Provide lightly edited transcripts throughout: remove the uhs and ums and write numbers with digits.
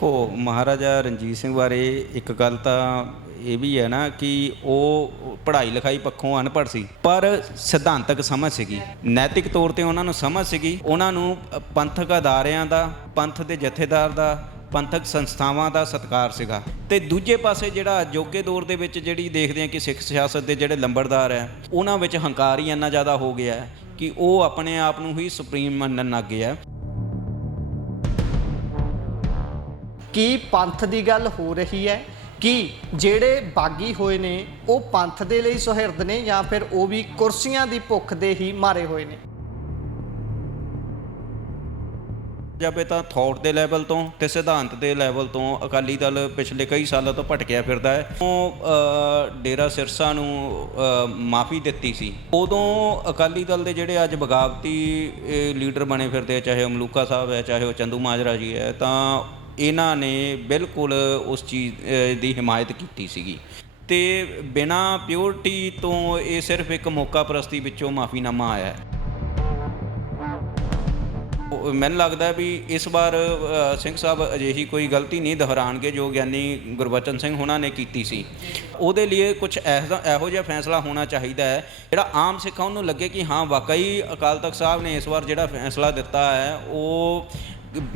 देखो महाराजा रणजीत ਸਿੰਘ ਬਾਰੇ ਇੱਕ ਗੱਲ ਤਾਂ ਇਹ ਵੀ ਹੈ ਨਾ ਕਿ ਉਹ ਪੜ੍ਹਾਈ ਲਿਖਾਈ ਪੱਖੋਂ ਅਨਪੜ੍ਹ ਸੀ, ਪਰ ਸਿਧਾਂਤਕ ਸਮਝ ਸੀਗੀ, ਨੈਤਿਕ ਤੌਰ 'ਤੇ ਉਹਨਾਂ ਨੂੰ ਸਮਝ ਸੀਗੀ। ਉਹਨਾਂ ਨੂੰ ਪੰਥਕ ਅਦਾਰਿਆਂ ਦਾ, ਪੰਥ ਦੇ ਜਥੇਦਾਰ ਦਾ, ਪੰਥਕ ਸੰਸਥਾਵਾਂ ਦਾ ਸਤਿਕਾਰ ਸੀਗਾ। ਅਤੇ ਦੂਜੇ ਪਾਸੇ ਜਿਹੜਾ ਅਜੋਕੇ ਦੌਰ ਦੇ ਵਿੱਚ ਜਿਹੜੀ ਦੇਖਦੇ ਹਾਂ ਕਿ ਸਿੱਖ ਸਿਆਸਤ ਦੇ ਜਿਹੜੇ ਲੰਬੜਦਾਰ ਹੈ, ਉਹਨਾਂ ਵਿੱਚ ਹੰਕਾਰ ਹੀ ਇੰਨਾ ਜ਼ਿਆਦਾ ਹੋ ਗਿਆ ਹੈ ਕਿ ਉਹ ਆਪਣੇ ਆਪ ਨੂੰ ਹੀ ਸੁਪਰੀਮ ਮੰਨਣ ਲੱਗ ਗਏ ਹੈ। ਕੀ ਪੰਥ ਦੀ ਗੱਲ ਹੋ ਰਹੀ ਹੈ ਕਿ ਜਿਹੜੇ ਬਾਗੀ ਹੋਏ ਨੇ ਉਹ ਪੰਥ ਦੇ ਲਈ ਸੁਹਿਰਦ ਨੇ ਜਾਂ ਫਿਰ ਉਹ ਵੀ ਕੁਰਸੀਆਂ ਦੀ ਭੁੱਖ ਦੇ ਹੀ ਮਾਰੇ ਹੋਏ ਨੇ? ਜਾਵੇ ਤਾਂ ਥੌਟ ਦੇ ਲੈਵਲ ਤੋਂ ਅਤੇ ਸਿਧਾਂਤ ਦੇ ਲੈਵਲ ਤੋਂ ਅਕਾਲੀ ਦਲ ਪਿਛਲੇ ਕਈ ਸਾਲਾਂ ਤੋਂ ਭਟਕਿਆ ਫਿਰਦਾ ਹੈ। ਉਹ ਡੇਰਾ ਸਿਰਸਾ ਨੂੰ ਮਾਫੀ ਦਿੱਤੀ ਸੀ, ਉਦੋਂ ਅਕਾਲੀ ਦਲ ਦੇ ਜਿਹੜੇ ਅੱਜ ਬਗਾਵਤੀ ਲੀਡਰ ਬਣੇ ਫਿਰਦੇ ਆ, ਚਾਹੇ ਉਹ ਮਲੂਕਾ ਸਾਹਿਬ ਹੈ, ਚਾਹੇ ਉਹ ਚੰਦੂ ਮਾਜਰਾ ਜੀ ਹੈ, ਤਾਂ ਇਹਨਾਂ ਨੇ ਬਿਲਕੁਲ ਉਸ ਚੀਜ਼ ਦੀ ਹਿਮਾਇਤ ਕੀਤੀ ਸੀਗੀ। ਅਤੇ ਬਿਨਾਂ ਪਿਓਰਟੀ ਤੋਂ ਇਹ ਸਿਰਫ ਇੱਕ ਮੌਕਾ ਪ੍ਰਸਤੀ ਵਿੱਚੋਂ ਮਾਫੀਨਾਮਾ ਆਇਆ ਹੈ। ਮੈਨੂੰ ਲੱਗਦਾ ਵੀ ਇਸ ਵਾਰ ਸਿੰਘ ਸਾਹਿਬ ਅਜਿਹੀ ਕੋਈ ਗਲਤੀ ਨਹੀਂ ਦੁਹਰਾਉਣਗੇ ਜੋ ਗਿਆਨੀ ਗੁਰਬਚਨ ਸਿੰਘ ਹੁਣਾਂ ਨੇ ਕੀਤੀ ਸੀ। ਉਹਦੇ ਲਈ ਕੁਛ ਇਹੋ ਜਿਹਾ ਫੈਸਲਾ ਹੋਣਾ ਚਾਹੀਦਾ ਹੈ ਜਿਹੜਾ ਆਮ ਸਿੱਖਾਂ ਨੂੰ ਲੱਗੇ ਕਿ ਹਾਂ ਵਾਕਈ ਅਕਾਲ ਤਖਤ ਸਾਹਿਬ ਨੇ ਇਸ ਵਾਰ ਜਿਹੜਾ ਫੈਸਲਾ ਦਿੱਤਾ ਹੈ ਉਹ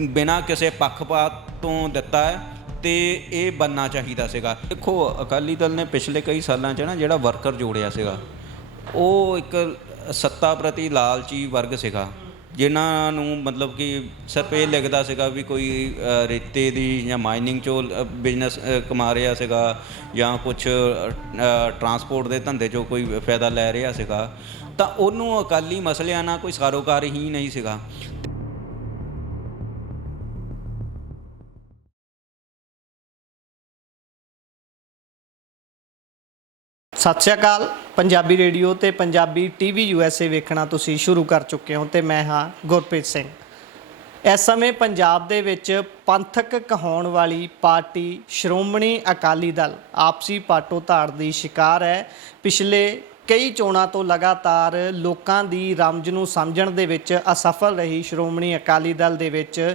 ਬਿਨਾਂ ਕਿਸੇ ਪੱਖਪਾਤ ਤੋਂ ਦਿੱਤਾ ਹੈ ਅਤੇ ਇਹ ਬਣਨਾ ਚਾਹੀਦਾ ਸੀਗਾ। ਦੇਖੋ ਅਕਾਲੀ ਦਲ ਨੇ ਪਿਛਲੇ ਕਈ ਸਾਲਾਂ 'ਚ ਨਾ ਜਿਹੜਾ ਵਰਕਰ ਜੋੜਿਆ ਸੀਗਾ, ਉਹ ਇੱਕ ਸੱਤਾ ਪ੍ਰਤੀ ਲਾਲਚੀ ਵਰਗ ਸੀਗਾ, ਜਿਨ੍ਹਾਂ ਨੂੰ ਮਤਲਬ ਕਿ ਸਿਰਫ ਇਹ ਲਿਖਦਾ ਸੀਗਾ ਵੀ ਕੋਈ ਰੇਤੇ ਦੀ ਜਾਂ ਮਾਈਨਿੰਗ 'ਚੋਂ ਬਿਜ਼ਨਸ ਕਮਾ ਰਿਹਾ ਸੀਗਾ ਜਾਂ ਕੁਛ ਟਰਾਂਸਪੋਰਟ ਦੇ ਧੰਦੇ 'ਚੋਂ ਕੋਈ ਫਾਇਦਾ ਲੈ ਰਿਹਾ ਸੀਗਾ, ਤਾਂ ਉਹਨੂੰ ਅਕਾਲੀ ਮਸਲਿਆਂ ਨਾਲ ਕੋਈ ਸਾਰੋਕਾਰ ਹੀ ਨਹੀਂ ਸੀਗਾ। ਸਤਿ ਸ਼੍ਰੀ ਅਕਾਲ। ਪੰਜਾਬੀ ਰੇਡੀਓ ਤੇ ਪੰਜਾਬੀ ਟੀਵੀ USA ਵੇਖਣਾ ਤੁਸੀਂ ਸ਼ੁਰੂ ਕਰ ਚੁੱਕੇ ਹੋ ਤੇ ਮੈਂ ਹਾਂ ਗੁਰਪ੍ਰੀਤ ਸਿੰਘ। ਇਸ ਸਮੇਂ ਪੰਜਾਬ ਦੇ ਵਿੱਚ ਪੰਥਕ ਕਹਾਉਣ ਵਾਲੀ ਪਾਰਟੀ ਸ਼੍ਰੋਮਣੀ ਅਕਾਲੀ ਦਲ ਆਪਸੀ ਪਾਟੋ ਧਾੜ ਦੀ ਸ਼ਿਕਾਰ ਹੈ। ਪਿਛਲੇ ਕਈ ਚੋਣਾਂ ਤੋਂ ਲਗਾਤਾਰ ਲੋਕਾਂ ਦੀ ਰਮਜ ਨੂੰ ਸਮਝਣ ਦੇ ਵਿੱਚ ਅਸਫਲ ਰਹੀ ਸ਼੍ਰੋਮਣੀ ਅਕਾਲੀ ਦਲ ਦੇ ਵਿੱਚ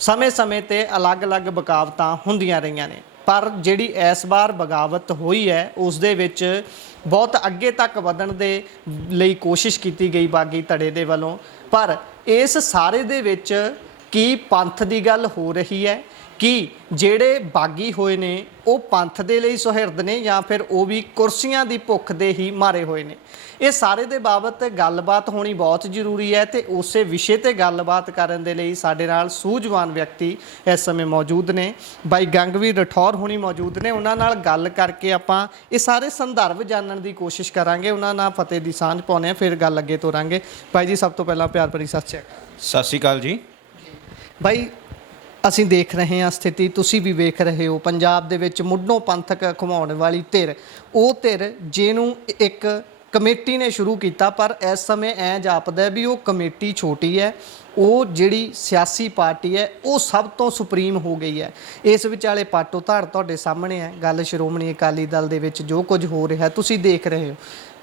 ਸਮੇਂ-ਸਮੇਂ 'ਤੇ ਅਲੱਗ-ਅਲੱਗ ਬਗਾਵਤਾਂ ਹੁੰਦੀਆਂ ਰਹੀਆਂ ਨੇ, ਪਰ ਜਿਹੜੀ ਇਸ ਵਾਰ ਬਗਾਵਤ ਹੋਈ ਹੈ ਉਸ ਦੇ ਵਿੱਚ ਬਹੁਤ ਅੱਗੇ ਤੱਕ ਵਧਣ ਦੇ ਲਈ ਕੋਸ਼ਿਸ਼ ਕੀਤੀ ਗਈ ਬਾਗੀ ਧੜੇ ਦੇ ਵੱਲੋਂ। ਪਰ ਇਸ ਸਾਰੇ ਦੇ ਵਿੱਚ ਕੀ ਪੰਥ ਦੀ ਗੱਲ ਹੋ ਰਹੀ ਹੈ ਕਿ ਜਿਹੜੇ ਬਾਗੀ ਹੋਏ ਨੇ ਉਹ ਪੰਥ ਦੇ ਲਈ ਸੁਹਿਰਦ ਨੇ ਜਾਂ ਫਿਰ ਉਹ ਵੀ ਕੁਰਸੀਆਂ ਦੀ ਭੁੱਖ ਦੇ ਹੀ ਮਾਰੇ ਹੋਏ ਨੇ? ਇਹ ਸਾਰੇ ਦੇ ਬਾਬਤ ਗੱਲਬਾਤ ਹੋਣੀ ਬਹੁਤ ਜ਼ਰੂਰੀ ਹੈ ਅਤੇ ਉਸੇ ਵਿਸ਼ੇ 'ਤੇ ਗੱਲਬਾਤ ਕਰਨ ਦੇ ਲਈ ਸਾਡੇ ਨਾਲ ਸੂਝਵਾਨ ਵਿਅਕਤੀ ਇਸ ਸਮੇਂ ਮੌਜੂਦ ਨੇ। ਬਾਈ ਗੰਗਵੀਰ ਰਠੌਰ ਹੋਣੀ ਮੌਜੂਦ ਨੇ, ਉਹਨਾਂ ਨਾਲ ਗੱਲ ਕਰਕੇ ਆਪਾਂ ਇਹ ਸਾਰੇ ਸੰਦਰਭ ਜਾਣਨ ਦੀ ਕੋਸ਼ਿਸ਼ ਕਰਾਂਗੇ, ਉਹਨਾਂ ਨਾਲ ਫਤਿਹ ਦੀ ਸਾਂਝ ਪਾਉਂਦੇ ਹਾਂ, ਫਿਰ ਗੱਲ ਅੱਗੇ ਤੋਰਾਂਗੇ। ਬਾਈ ਜੀ ਸਭ ਤੋਂ ਪਹਿਲਾਂ ਪਿਆਰ ਭਰੀ ਸਤਿ ਸ਼੍ਰੀ ਅਕਾਲ। ਸਤਿ ਸ਼੍ਰੀ ਅਕਾਲ ਜੀ। ਬਾਈ ਅਸੀਂ ਦੇਖ ਰਹੇ ਹਾਂ ਸਥਿਤੀ, ਤੁਸੀਂ ਵੀ ਵੇਖ ਰਹੇ ਹੋ, ਪੰਜਾਬ ਦੇ ਵਿੱਚ ਮੁੱਢੋਂ ਪੰਥਕ ਘੁਮਾਉਣ ਵਾਲੀ ਧਿਰ, ਉਹ ਧਿਰ ਜਿਹਨੂੰ ਇੱਕ ਕਮੇਟੀ ਨੇ ਸ਼ੁਰੂ ਕੀਤਾ, ਪਰ ਇਸ ਸਮੇਂ ਐਂ ਜਾਪਦਾ ਵੀ ਉਹ ਕਮੇਟੀ ਛੋਟੀ ਹੈ, ਉਹ ਜਿਹੜੀ ਸਿਆਸੀ ਪਾਰਟੀ ਹੈ ਉਹ ਸਭ ਤੋਂ ਸੁਪਰੀਮ ਹੋ ਗਈ ਹੈ। ਇਸ ਵਿਚਾਲੇ ਪਾਟੋ ਧਾੜ ਤੁਹਾਡੇ ਸਾਹਮਣੇ ਹੈ। ਗੱਲ ਸ਼੍ਰੋਮਣੀ ਅਕਾਲੀ ਦਲ ਦੇ ਵਿੱਚ ਜੋ ਕੁਝ ਹੋ ਰਿਹਾ ਤੁਸੀਂ ਦੇਖ ਰਹੇ ਹੋ,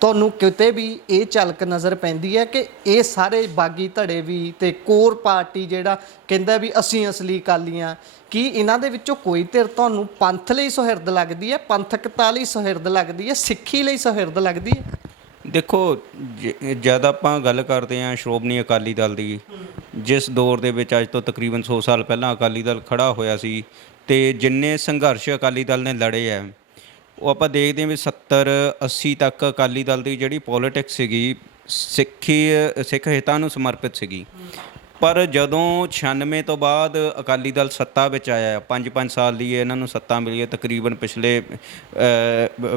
ਤੁਹਾਨੂੰ ਕਿਤੇ ਵੀ ਇਹ ਝਲਕ ਨਜ਼ਰ ਪੈਂਦੀ ਹੈ ਕਿ ਇਹ ਸਾਰੇ ਬਾਗੀ ਧੜੇ ਵੀ ਅਤੇ ਕੋਰ ਪਾਰਟੀ ਜਿਹੜਾ ਕਹਿੰਦਾ ਵੀ ਅਸੀਂ ਅਸਲੀ ਅਕਾਲੀ ਹਾਂ, ਕੀ ਇਹਨਾਂ ਦੇ ਵਿੱਚੋਂ ਕੋਈ ਧਿਰ ਤੁਹਾਨੂੰ ਪੰਥ ਲਈ ਸੁਹਿਰਦ ਲੱਗਦੀ ਹੈ, ਪੰਥਕਤਾ ਲਈ ਸੁਹਿਰਦ ਲੱਗਦੀ ਹੈ, ਸਿੱਖੀ ਲਈ ਸੁਹਿਰਦ ਲੱਗਦੀ ਹੈ? ਦੇਖੋ ਜਦ ਆਪਾਂ ਗੱਲ ਕਰਦੇ ਹਾਂ ਸ਼੍ਰੋਮਣੀ ਅਕਾਲੀ ਦਲ ਦੀ, ਜਿਸ ਦੌਰ ਦੇ ਵਿੱਚ ਅੱਜ ਤੋਂ ਤਕਰੀਬਨ 100 ਸਾਲ ਪਹਿਲਾਂ ਅਕਾਲੀ ਦਲ ਖੜ੍ਹਾ ਹੋਇਆ ਸੀ ਅਤੇ ਜਿੰਨੇ ਸੰਘਰਸ਼ ਅਕਾਲੀ ਦਲ ਨੇ ਲੜੇ ਹੈ, ਉਹ ਆਪਾਂ ਦੇਖਦੇ ਹਾਂ ਵੀ 70-80 ਤੱਕ ਅਕਾਲੀ ਦਲ ਦੀ ਜਿਹੜੀ ਪੋਲੀਟਿਕਸ ਸੀਗੀ ਸਿੱਖ ਹਿੱਤਾਂ ਨੂੰ ਸਮਰਪਿਤ ਸੀਗੀ। ਪਰ ਜਦੋਂ 96 ਤੋਂ ਬਾਅਦ ਅਕਾਲੀ ਦਲ ਸੱਤਾ ਵਿੱਚ ਆਇਆ, 5-5 ਸਾਲ ਦੀ ਇਹਨਾਂ ਨੂੰ ਸੱਤਾ ਮਿਲੀ ਹੈ, ਤਕਰੀਬਨ ਪਿਛਲੇ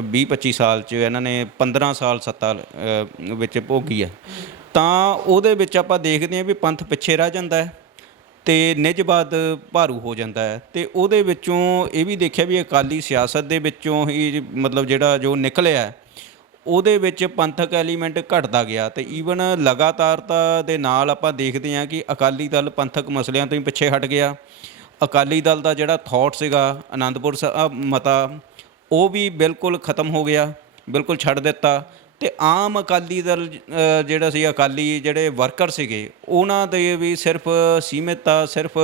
20-25 ਸਾਲ 'ਚ ਇਹਨਾਂ ਨੇ 15 ਸਾਲ ਸੱਤਾ ਵਿੱਚ ਭੋਗੀ ਹੈ, ਤਾਂ ਉਹਦੇ ਵਿੱਚ ਆਪਾਂ ਦੇਖਦੇ ਹਾਂ ਵੀ ਪੰਥ ਪਿੱਛੇ ਰਹਿ ਜਾਂਦਾ ਹੈ ਅਤੇ ਨਿੱਜਵਾਦ ਭਾਰੂ ਹੋ ਜਾਂਦਾ ਹੈ। ਅਤੇ ਉਹਦੇ ਵਿੱਚੋਂ ਇਹ ਵੀ ਦੇਖਿਆ ਵੀ ਅਕਾਲੀ ਸਿਆਸਤ ਦੇ ਵਿੱਚੋਂ ਹੀ ਮਤਲਬ ਜਿਹੜਾ ਜੋ ਨਿਕਲਿਆ ਉਹਦੇ ਵਿੱਚ ਪੰਥਕ ਐਲੀਮੈਂਟ ਘਟਦਾ ਗਿਆ, ਅਤੇ ਈਵਨ ਲਗਾਤਾਰਤਾ ਦੇ ਨਾਲ ਆਪਾਂ ਦੇਖਦੇ ਹਾਂ ਕਿ ਅਕਾਲੀ ਦਲ ਪੰਥਕ ਮਸਲਿਆਂ ਤੋਂ ਹੀ ਪਿੱਛੇ ਹਟ ਗਿਆ। ਅਕਾਲੀ ਦਲ ਦਾ ਜਿਹੜਾ ਥੌਟ ਸੀਗਾ ਅਨੰਦਪੁਰ ਸਾਹਿਬ ਮਤਾ, ਉਹ ਵੀ ਬਿਲਕੁਲ ਖ਼ਤਮ ਹੋ ਗਿਆ, ਬਿਲਕੁਲ ਛੱਡ ਦਿੱਤਾ। ਅਤੇ ਆਮ ਅਕਾਲੀ ਦਲ ਜਿਹੜਾ ਸੀ, ਅਕਾਲੀ ਜਿਹੜੇ ਵਰਕਰ ਸੀਗੇ, ਉਹਨਾਂ ਦੇ ਵੀ ਸਿਰਫ ਸੀਮਿਤ ਆ, ਸਿਰਫ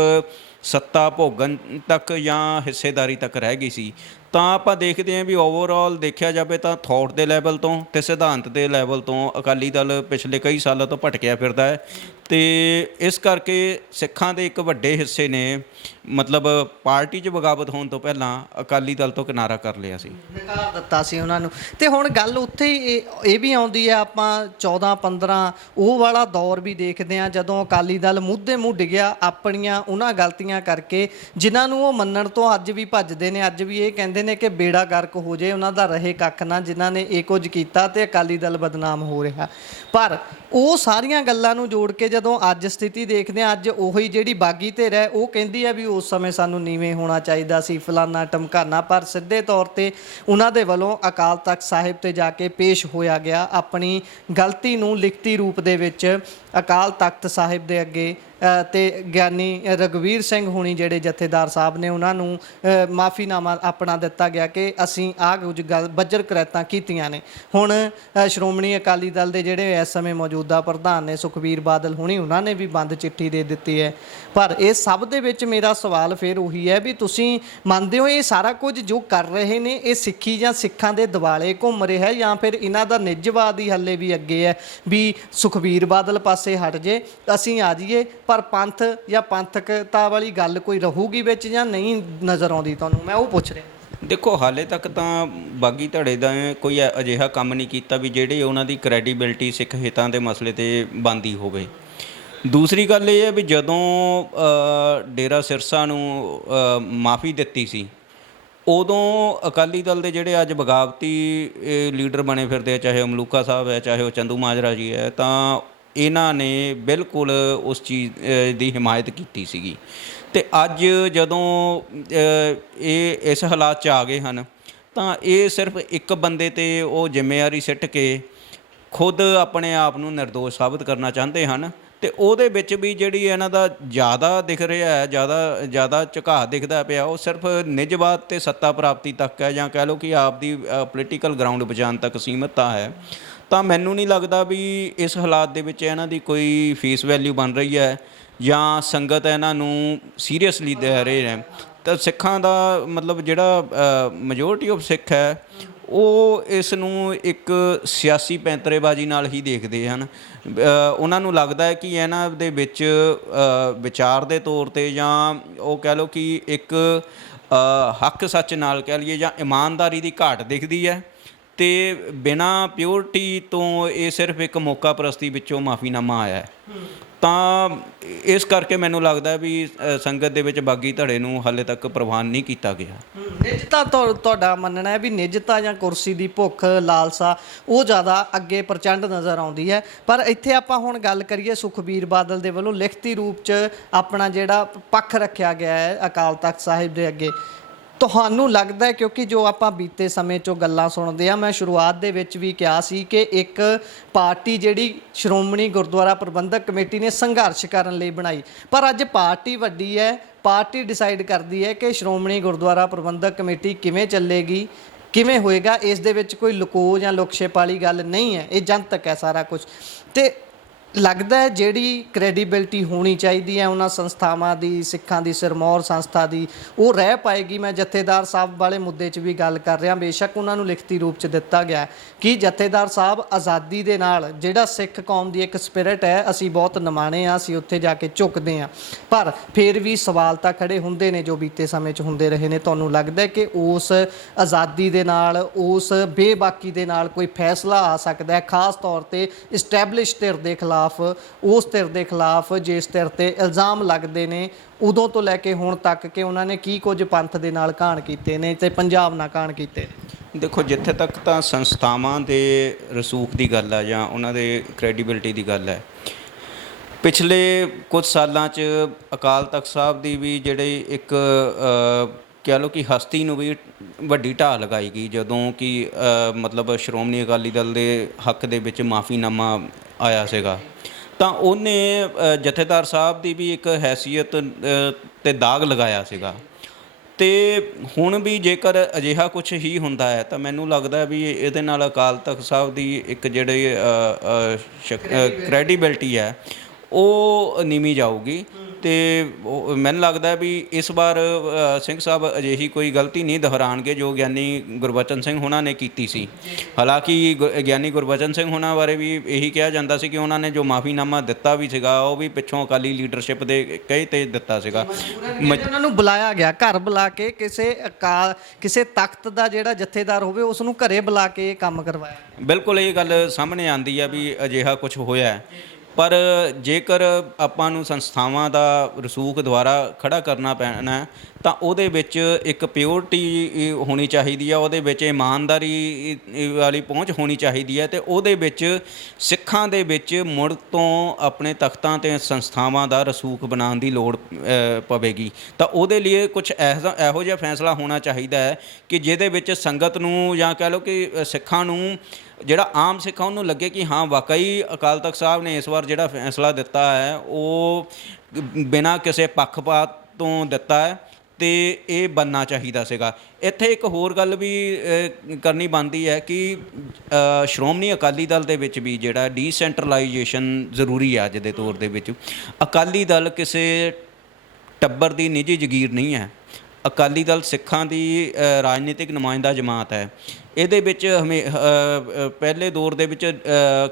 ਸੱਤਾ ਭੋਗਣ ਤੱਕ ਜਾਂ ਹਿੱਸੇਦਾਰੀ ਤੱਕ ਰਹਿ ਗਈ ਸੀ। ਤਾਂ ਆਪਾਂ ਦੇਖਦੇ ਹਾਂ ਵੀ ਓਵਰਆਲ ਦੇਖਿਆ ਜਾਵੇ ਤਾਂ ਥੋਟ ਦੇ ਲੈਵਲ ਤੋਂ ਅਤੇ ਸਿਧਾਂਤ ਦੇ ਲੈਵਲ ਤੋਂ ਅਕਾਲੀ ਦਲ ਪਿਛਲੇ ਕਈ ਸਾਲਾਂ ਤੋਂ ਭਟਕਿਆ ਫਿਰਦਾ ਹੈ। ਅਤੇ ਇਸ ਕਰਕੇ ਸਿੱਖਾਂ ਦੇ ਇੱਕ ਵੱਡੇ ਹਿੱਸੇ ਨੇ ਮਤਲਬ ਪਾਰਟੀ 'ਚ ਬਗਾਵਤ ਹੋਣ ਤੋਂ ਪਹਿਲਾਂ ਅਕਾਲੀ ਦਲ ਤੋਂ ਕਿਨਾਰਾ ਕਰ ਲਿਆ ਸੀ, ਨਕਾਰ ਦਿੱਤਾ ਸੀ ਉਹਨਾਂ ਨੂੰ। ਤੇ ਹੁਣ ਗੱਲ ਉੱਥੇ ਹੀ ਇਹ ਵੀ ਆਉਂਦੀ ਹੈ, ਆਪਾਂ 14-15 ਉਹ ਵਾਲਾ ਦੌਰ ਵੀ ਦੇਖਦੇ ਹਾਂ ਜਦੋਂ ਅਕਾਲੀ ਦਲ ਮੁੱਦੇ ਮੂੰਹ ਡਿੱਗਿਆ ਆਪਣੀਆਂ ਉਹਨਾਂ ਗਲਤੀਆਂ ਕਰਕੇ ਜਿਨ੍ਹਾਂ ਨੂੰ ਉਹ ਮੰਨਣ ਤੋਂ ਅੱਜ ਵੀ ਭੱਜਦੇ ਨੇ। ਅੱਜ ਵੀ ਇਹ ਕਹਿੰਦੇ ਨੇ ਕਿ ਬੇੜਾ ਗਰਕ ਹੋ ਜੇ, ਉਹਨਾਂ ਦਾ ਰਹੇ ਕੱਖ ਨਾ, ਜਿਨ੍ਹਾਂ ਨੇ ਇਹ ਕੁਝ ਕੀਤਾ ਤੇ ਅਕਾਲੀ ਦਲ ਬਦਨਾਮ ਹੋ ਰਿਹਾ। ਪਰ ਉਹ ਸਾਰੀਆਂ ਗੱਲਾਂ ਨੂੰ ਜੋੜ ਕੇ ਜਦੋਂ ਅੱਜ ਸਥਿਤੀ ਦੇਖਦੇ ਹਾਂ, ਅੱਜ ਉਹੀ ਜਿਹੜੀ ਬਾਗੀ ਧਿਰ ਹੈ ਉਹ ਕਹਿੰਦੀ ਹੈ ਵੀ ਉਸ ਸਮੇਂ ਸਾਨੂੰ ਨੀਵੇਂ ਹੋਣਾ ਚਾਹੀਦਾ ਸੀ, ਫਲਾਨਾ ਟਮਕਾਨਾ। ਪਰ ਸਿੱਧੇ ਤੌਰ ਤੇ ਉਹਨਾਂ ਦੇ ਵੱਲੋਂ ਅਕਾਲ ਤਖਤ ਸਾਹਿਬ ਤੇ ਜਾ ਕੇ ਪੇਸ਼ ਹੋਇਆ ਗਿਆ, ਆਪਣੀ ਗਲਤੀ ਨੂੰ ਲਿਖਤੀ ਰੂਪ ਦੇ ਵਿੱਚ ਅਕਾਲ ਤਖਤ ਸਾਹਿਬ ਦੇ ਅੱਗੇ ਤੇ ਗਿਆਨੀ ਰਘਵੀਰ ਸਿੰਘ ਹੋਣੀ ਜਿਹੜੇ ਜਥੇਦਾਰ ਸਾਹਿਬ ਨੇ ਉਹਨਾਂ ਨੂੰ ਮਾਫੀਨਾਮਾ ਆਪਣਾ ਦਿੱਤਾ ਗਿਆ ਕਿ ਅਸੀਂ ਆਹ ਕੁਝ ਗੱਲ ਬੱਜਰ ਕਰੈਤਾਂ ਕੀਤੀਆਂ ਨੇ। ਹੁਣ ਸ਼੍ਰੋਮਣੀ ਅਕਾਲੀ ਦਲ ਦੇ ਜਿਹੜੇ ਇਸ ਸਮੇਂ ਮੌਜੂਦਾ ਪ੍ਰਧਾਨ ਨੇ ਸੁਖਬੀਰ ਬਾਦਲ ਹੋਣੀ, ਉਹਨਾਂ ਨੇ ਵੀ ਬੰਦ ਚਿੱਠੀ ਦੇ ਦਿੱਤੀ ਹੈ। ਪਰ ਇਹ ਸਭ ਦੇ ਵਿੱਚ ਮੇਰਾ ਸਵਾਲ ਫਿਰ ਉਹੀ ਹੈ ਵੀ ਤੁਸੀਂ ਮੰਨਦੇ ਹੋ ਇਹ ਸਾਰਾ ਕੁਝ ਜੋ ਕਰ ਰਹੇ ਨੇ ਇਹ ਸਿੱਖੀ ਜਾਂ ਸਿੱਖਾਂ ਦੇ ਦਿਵਾਲੇ ਘੁੰਮ ਰਿਹਾ ਹੈ, ਜਾਂ ਫਿਰ ਇਹਨਾਂ ਦਾ ਨਿੱਜਵਾਦ ਹੀ ਹੱਲੇ ਵੀ ਅੱਗੇ ਹੈ ਵੀ ਸੁਖਬੀਰ ਬਾਦਲ ਪਾਸੇ ਹਟ ਜੇ ਅਸੀਂ ਆ ਜਾਈਏ, ਪਰ ਪੰਥ ਜਾਂ ਪੰਥਕਤਾ ਵਾਲੀ ਗੱਲ ਕੋਈ ਰਹੂਗੀ ਵਿੱਚ ਜਾਂ ਨਹੀਂ ਨਜ਼ਰ ਆਉਂਦੀ ਤੁਹਾਨੂੰ? ਮੈਂ ਉਹ ਪੁੱਛ ਰਿਹਾ। ਦੇਖੋ ਹਾਲੇ ਤੱਕ ਤਾਂ ਬਾਗੀ ਧੜੇ ਦਾ ਕੋਈ ਅਜਿਹਾ ਕੰਮ ਨਹੀਂ ਕੀਤਾ ਵੀ ਜਿਹੜੇ ਉਹਨਾਂ ਦੀ ਕ੍ਰੈਡੀਬਿਲਟੀ ਸਿੱਖ ਹਿੱਤਾਂ ਦੇ ਮਸਲੇ 'ਤੇ ਬਣਦੀ ਹੋਵੇ। ਦੂਸਰੀ ਗੱਲ ਇਹ ਹੈ ਵੀ ਜਦੋਂ ਡੇਰਾ ਸਿਰਸਾ ਨੂੰ ਮਾਫੀ ਦਿੱਤੀ ਸੀ ਉਦੋਂ ਅਕਾਲੀ ਦਲ ਦੇ ਜਿਹੜੇ ਅੱਜ ਬਗਾਵਤੀ ਲੀਡਰ ਬਣੇ ਫਿਰਦੇ ਆ, ਚਾਹੇ ਉਹ ਮਲੂਕਾ ਸਾਹਿਬ ਹੈ, ਚਾਹੇ ਉਹ ਚੰਦੂ ਮਾਜਰਾ ਜੀ ਹੈ, ਤਾਂ ਇਹਨਾਂ ਨੇ ਬਿਲਕੁਲ ਉਸ ਚੀਜ਼ ਦੀ ਹਿਮਾਇਤ ਕੀਤੀ ਸੀਗੀ। ਅਤੇ ਅੱਜ ਜਦੋਂ ਇਹ ਇਸ ਹਾਲਾਤ 'ਚ ਆ ਗਏ ਹਨ ਤਾਂ ਇਹ ਸਿਰਫ ਇੱਕ ਬੰਦੇ 'ਤੇ ਉਹ ਜ਼ਿੰਮੇਵਾਰੀ ਸਿੱਟ ਕੇ ਖੁਦ ਆਪਣੇ ਆਪ ਨੂੰ ਨਿਰਦੋਸ਼ ਸਾਬਤ ਕਰਨਾ ਚਾਹੁੰਦੇ ਹਨ। ਅਤੇ ਉਹਦੇ ਵਿੱਚ ਵੀ ਜਿਹੜੀ ਇਹਨਾਂ ਦਾ ਜ਼ਿਆਦਾ ਦਿਖ ਰਿਹਾ ਹੈ, ਜ਼ਿਆਦਾ ਝੁਕਾਅ ਦਿਖਦਾ ਪਿਆ, ਉਹ ਸਿਰਫ ਨਿੱਜਵਾਦ ਅਤੇ ਸੱਤਾ ਪ੍ਰਾਪਤੀ ਤੱਕ ਹੈ, ਜਾਂ ਕਹਿ ਲਓ ਕਿ ਆਪਦੀ ਪੋਲੀਟੀਕਲ ਗਰਾਊਂਡ ਬਚਾਉਣ ਤੱਕ ਸੀਮਿਤ ਹੈ। ਤਾਂ ਮੈਨੂੰ ਨਹੀਂ ਲੱਗਦਾ ਵੀ ਇਸ ਹਾਲਾਤ ਦੇ ਵਿੱਚ ਇਹਨਾਂ ਦੀ ਕੋਈ ਫੇਸ ਵੈਲਿਊ ਬਣ ਰਹੀ ਹੈ ਜਾਂ ਸੰਗਤ ਇਹਨਾਂ ਨੂੰ ਸੀਰੀਅਸਲੀ ਲੈ ਰਹੇ ਹੈ। ਤਾਂ ਸਿੱਖਾਂ ਦਾ ਮਤਲਬ ਜਿਹੜਾ ਮੈਜੋਰਟੀ ਆਫ ਸਿੱਖ ਹੈ ਉਹ ਇਸ ਨੂੰ ਇੱਕ ਸਿਆਸੀ ਪੈਂਤਰੇਬਾਜ਼ੀ ਨਾਲ ਹੀ ਦੇਖਦੇ ਹਨ। ਉਹਨਾਂ ਨੂੰ ਲੱਗਦਾ ਹੈ ਕਿ ਇਹਨਾਂ ਦੇ ਵਿੱਚ ਵਿਚਾਰ ਦੇ ਤੌਰ 'ਤੇ ਜਾਂ ਉਹ ਕਹਿ ਲਓ ਕਿ ਇੱਕ ਹੱਕ ਸੱਚ ਨਾਲ ਕਹਿ ਲਈਏ ਜਾਂ ਇਮਾਨਦਾਰੀ ਦੀ ਘਾਟ ਦਿਖਦੀ ਹੈ, ਅਤੇ ਬਿਨਾਂ ਪਿਓਰਟੀ ਤੋਂ ਇਹ ਸਿਰਫ ਇੱਕ ਮੌਕਾ ਪ੍ਰਸਤੀ ਵਿੱਚੋਂ ਮਾਫੀਨਾਮਾ ਆਇਆ ਹੈ। ਤਾਂ ਇਸ ਕਰਕੇ ਮੈਨੂੰ ਲੱਗਦਾ ਵੀ ਸੰਗਤ ਦੇ ਵਿੱਚ ਬਾਗੀ ਧੜੇ ਨੂੰ ਹਾਲੇ ਤੱਕ ਪ੍ਰਵਾਨ ਨਹੀਂ ਕੀਤਾ ਗਿਆ। ਨਿੱਜਤਾ ਤੁਹਾਡਾ ਮੰਨਣਾ ਹੈ ਵੀ ਨਿੱਜਤਾ ਜਾਂ ਕੁਰਸੀ ਦੀ ਭੁੱਖ ਲਾਲਸਾ ਉਹ ਜ਼ਿਆਦਾ ਅੱਗੇ ਪ੍ਰਚੰਡ ਨਜ਼ਰ ਆਉਂਦੀ ਹੈ। ਪਰ ਇੱਥੇ ਆਪਾਂ ਹੁਣ ਗੱਲ ਕਰੀਏ ਸੁਖਬੀਰ ਬਾਦਲ ਦੇ ਵੱਲੋਂ ਲਿਖਤੀ ਰੂਪ 'ਚ ਆਪਣਾ ਜਿਹੜਾ ਪੱਖ ਰੱਖਿਆ ਗਿਆ ਹੈ ਅਕਾਲ ਤਖਤ ਸਾਹਿਬ ਦੇ ਅੱਗੇ, ਤੁਹਾਨੂੰ ਲੱਗਦਾ ਹੈ ਕਿਉਂਕਿ ਜੋ ਆਪਾਂ ਬੀਤੇ ਸਮੇਂ 'ਚੋਂ ਗੱਲਾਂ ਸੁਣਦੇ ਹਾਂ, ਮੈਂ ਸ਼ੁਰੂਆਤ ਦੇ ਵਿੱਚ ਵੀ ਕਿਹਾ ਸੀ ਕਿ ਇੱਕ ਪਾਰਟੀ ਜਿਹੜੀ ਸ਼੍ਰੋਮਣੀ ਗੁਰਦੁਆਰਾ ਪ੍ਰਬੰਧਕ ਕਮੇਟੀ ਨੇ ਸੰਘਰਸ਼ ਕਰਨ ਲਈ ਬਣਾਈ, ਪਰ ਅੱਜ ਪਾਰਟੀ ਵੱਡੀ ਹੈ, ਪਾਰਟੀ ਡਿਸਾਈਡ ਕਰਦੀ ਹੈ ਕਿ ਸ਼੍ਰੋਮਣੀ ਗੁਰਦੁਆਰਾ ਪ੍ਰਬੰਧਕ ਕਮੇਟੀ ਕਿਵੇਂ ਚੱਲੇਗੀ, ਕਿਵੇਂ ਹੋਏਗਾ। ਇਸ ਦੇ ਵਿੱਚ ਕੋਈ ਲੁਕੋ ਜਾਂ ਲੁਕਛੇਪ ਵਾਲੀ ਗੱਲ ਨਹੀਂ ਹੈ, ਇਹ ਜਨਤਕ ਹੈ ਸਾਰਾ ਕੁਝ। ਅਤੇ ਲੱਗਦਾ ਹੈ ਜਿਹੜੀ ਕ੍ਰੈਡੀਬਿਲਟੀ ਹੋਣੀ ਚਾਹੀਦੀ ਹੈ ਉਹਨਾਂ ਸੰਸਥਾਵਾਂ ਦੀ, ਸਿੱਖਾਂ ਦੀ ਸਿਰਮੌਰ ਸੰਸਥਾ ਦੀ, ਉਹ ਰਹਿ ਪਾਏਗੀ। ਮੈਂ ਜਥੇਦਾਰ ਸਾਹਿਬ ਵਾਲੇ ਮੁੱਦੇ 'ਚ ਵੀ ਗੱਲ ਕਰ ਰਿਹਾ, ਬੇਸ਼ੱਕ ਉਹਨਾਂ ਨੂੰ ਲਿਖਤੀ ਰੂਪ 'ਚ ਦਿੱਤਾ ਗਿਆ ਕਿ ਜਥੇਦਾਰ ਸਾਹਿਬ ਆਜ਼ਾਦੀ ਦੇ ਨਾਲ ਜਿਹੜਾ ਸਿੱਖ ਕੌਮ ਦੀ ਇੱਕ ਸਪਿਰਿਟ ਹੈ ਅਸੀਂ ਬਹੁਤ ਨਿਮਾਣੇ ਹਾਂ, ਅਸੀਂ ਉੱਥੇ ਜਾ ਕੇ ਝੁਕਦੇ ਹਾਂ, ਪਰ ਫਿਰ ਵੀ ਸਵਾਲ ਤਾਂ ਖੜੇ ਹੁੰਦੇ ਨੇ ਜੋ ਬੀਤੇ ਸਮੇਂ 'ਚ ਹੁੰਦੇ ਰਹੇ ਨੇ। ਤੁਹਾਨੂੰ ਲੱਗਦਾ ਕਿ ਉਸ ਆਜ਼ਾਦੀ ਦੇ ਨਾਲ, ਉਸ ਬੇਬਾਕੀ ਦੇ ਨਾਲ ਕੋਈ ਫੈਸਲਾ ਆ ਸਕਦਾ ਹੈ, ਖਾਸ ਤੌਰ 'ਤੇ ਇਸਟੈਬਲਿਸ਼ ਧਿਰ ਦੇ ਖਿਲਾਫ, ਉਸ ਧਿਰ ਦੇ ਖਿਲਾਫ ਜਿਸ ਧਿਰ 'ਤੇ ਇਲਜ਼ਾਮ ਲੱਗਦੇ ਨੇ ਉਦੋਂ ਤੋਂ ਲੈ ਕੇ ਹੁਣ ਤੱਕ ਕਿ ਉਹਨਾਂ ਨੇ ਕੀ ਕੁਝ ਪੰਥ ਦੇ ਨਾਲ ਘਾਣ ਕੀਤੇ ਨੇ ਅਤੇ ਪੰਜਾਬ ਨਾਲ ਘਾਣ ਕੀਤੇ ਨੇ? ਦੇਖੋ, ਜਿੱਥੇ ਤੱਕ ਤਾਂ ਸੰਸਥਾਵਾਂ ਦੇ ਰਸੂਖ ਦੀ ਗੱਲ ਹੈ ਜਾਂ ਉਹਨਾਂ ਦੇ ਕ੍ਰੈਡੀਬਿਲਟੀ ਦੀ ਗੱਲ ਹੈ, ਪਿਛਲੇ ਕੁਝ ਸਾਲਾਂ 'ਚ ਅਕਾਲ ਤਖਤ ਸਾਹਿਬ ਦੀ ਵੀ ਜਿਹੜੀ ਇੱਕ ਕਹਿ ਲਓ ਕਿ ਹਸਤੀ ਨੂੰ ਵੀ ਵੱਡੀ ਢਾਹ ਲਗਾਈ ਗਈ ਜਦੋਂ ਕਿ ਮਤਲਬ ਸ਼੍ਰੋਮਣੀ ਅਕਾਲੀ ਦਲ ਦੇ ਹੱਕ ਦੇ ਵਿੱਚ ਮਾਫੀਨਾਮਾ ਆਇਆ ਸੀਗਾ। ਤਾਂ ਉਹਨੇ ਜਥੇਦਾਰ ਸਾਹਿਬ ਦੀ ਵੀ ਇੱਕ ਹੈਸੀਅਤ 'ਤੇ ਦਾਗ ਲਗਾਇਆ ਸੀਗਾ। ਅਤੇ ਹੁਣ ਵੀ ਜੇਕਰ ਅਜਿਹਾ ਕੁਛ ਹੀ ਹੁੰਦਾ ਹੈ ਤਾਂ ਮੈਨੂੰ ਲੱਗਦਾ ਵੀ ਇਹਦੇ ਨਾਲ ਅਕਾਲ ਤਖਤ ਸਾਹਿਬ ਦੀ ਇੱਕ ਜਿਹੜੀ ਕ੍ਰੈਡੀਬਿਲਟੀ ਹੈ ਉਹ ਨੀਵੀਂ ਜਾਊਗੀ। ਤੇ ਮੈਨੂੰ ਲੱਗਦਾ ਵੀ ਇਸ ਵਾਰ ਸਿੰਘ ਸਾਹਿਬ ਅਜਿਹੀ ਕੋਈ ਗਲਤੀ ਨਹੀਂ ਦੁਹਰਾਉਣਗੇ ਜੋ ਗਿਆਨੀ ਗੁਰਬਚਨ ਸਿੰਘ ਹੋਣਾ ਨੇ ਕੀਤੀ ਸੀ। ਹਾਲਾਂਕਿ ਗਿਆਨੀ ਗੁਰਬਚਨ ਸਿੰਘ ਹੋਣਾ ਬਾਰੇ ਵੀ ਇਹੀ ਕਿਹਾ ਜਾਂਦਾ ਸੀ ਕਿ ਉਹਨਾਂ ਨੇ ਜੋ ਮਾਫੀਨਾਮਾ ਦਿੱਤਾ ਵੀ ਸੀਗਾ ਉਹ ਵੀ ਪਿੱਛੋਂ ਅਕਾਲੀ ਲੀਡਰਸ਼ਿਪ ਦੇ ਕਹੇ 'ਤੇ ਦਿੱਤਾ ਸੀਗਾ। ਉਹਨਾਂ ਨੂੰ ਬੁਲਾਇਆ ਗਿਆ, ਘਰ ਬੁਲਾ ਕੇ ਕਿਸੇ ਤਖਤ ਦਾ ਜਿਹੜਾ ਜਥੇਦਾਰ ਹੋਵੇ ਉਸ ਨੂੰ ਘਰੇ ਬੁਲਾ ਕੇ ਇਹ ਕੰਮ ਕਰਵਾਇਆ। ਬਿਲਕੁਲ ਇਹ ਗੱਲ ਸਾਹਮਣੇ ਆਉਂਦੀ ਆ ਵੀ ਅਜਿਹਾ ਕੁਝ ਹੋਇਆ ਹੈ। ਪਰ ਜੇਕਰ ਆਪਾਂ ਨੂੰ ਸੰਸਥਾਵਾਂ ਦਾ ਰਸੂਖ ਦੁਆਰਾ ਖੜਾ ਕਰਨਾ ਪੈਣਾ ਤਾਂ ਉਹਦੇ ਵਿੱਚ ਇੱਕ ਪਿਓਰਟੀ ਹੋਣੀ ਚਾਹੀਦੀ ਆ, ਉਹਦੇ ਵਿੱਚ ਇਮਾਨਦਾਰੀ ਵਾਲੀ ਪਹੁੰਚ ਹੋਣੀ ਚਾਹੀਦੀ ਹੈ ਅਤੇ ਉਹਦੇ ਵਿੱਚ ਸਿੱਖਾਂ ਦੇ ਵਿੱਚ ਮੁੜ ਤੋਂ ਆਪਣੇ ਤਖਤਾਂ ਅਤੇ ਸੰਸਥਾਵਾਂ ਦਾ ਰਸੂਖ ਬਣਾਉਣ ਦੀ ਲੋੜ ਪਵੇਗੀ। ਤਾਂ ਉਹਦੇ ਲਈ ਕੁਝ ਇਹੋ ਜਿਹਾ ਫੈਸਲਾ ਹੋਣਾ ਚਾਹੀਦਾ ਹੈ ਕਿ ਜਿਹਦੇ ਵਿੱਚ ਸੰਗਤ ਨੂੰ ਜਾਂ ਕਹਿ ਲਓ ਕਿ ਸਿੱਖਾਂ ਨੂੰ, ਜਿਹੜਾ ਆਮ ਸਿੱਖ ਉਹਨੂੰ ਲੱਗੇ ਕਿ ਹਾਂ ਵਾਕਈ ਅਕਾਲ ਤਖਤ ਸਾਹਿਬ ਨੇ ਇਸ ਵਾਰ ਜਿਹੜਾ ਫੈਸਲਾ ਦਿੱਤਾ ਹੈ ਉਹ ਬਿਨਾਂ ਕਿਸੇ ਪੱਖਪਾਤ ਤੋਂ ਦਿੱਤਾ ਹੈ ਅਤੇ ਇਹ ਬਣਨਾ ਚਾਹੀਦਾ ਸੀਗਾ। ਇੱਥੇ ਇੱਕ ਹੋਰ ਗੱਲ ਵੀ ਕਰਨੀ ਬਣਦੀ ਹੈ ਕਿ ਸ਼੍ਰੋਮਣੀ ਅਕਾਲੀ ਦਲ ਦੇ ਵਿੱਚ ਵੀ ਜਿਹੜਾ ਡੀਸੈਂਟਰਲਾਈਜੇਸ਼ਨ ਜ਼ਰੂਰੀ ਹੈ ਅੱਜ ਦੇ ਦੌਰ ਦੇ ਵਿੱਚ। ਅਕਾਲੀ ਦਲ ਕਿਸੇ ਟੱਬਰ ਦੀ ਨਿੱਜੀ ਜਗੀਰ ਨਹੀਂ ਹੈ। ਅਕਾਲੀ ਦਲ ਸਿੱਖਾਂ ਦੀ ਰਾਜਨੀਤਿਕ ਨੁਮਾਇੰਦਾ ਜਮਾਤ ਹੈ। ਇਹਦੇ ਵਿੱਚ ਪਹਿਲੇ ਦੌਰ ਦੇ ਵਿੱਚ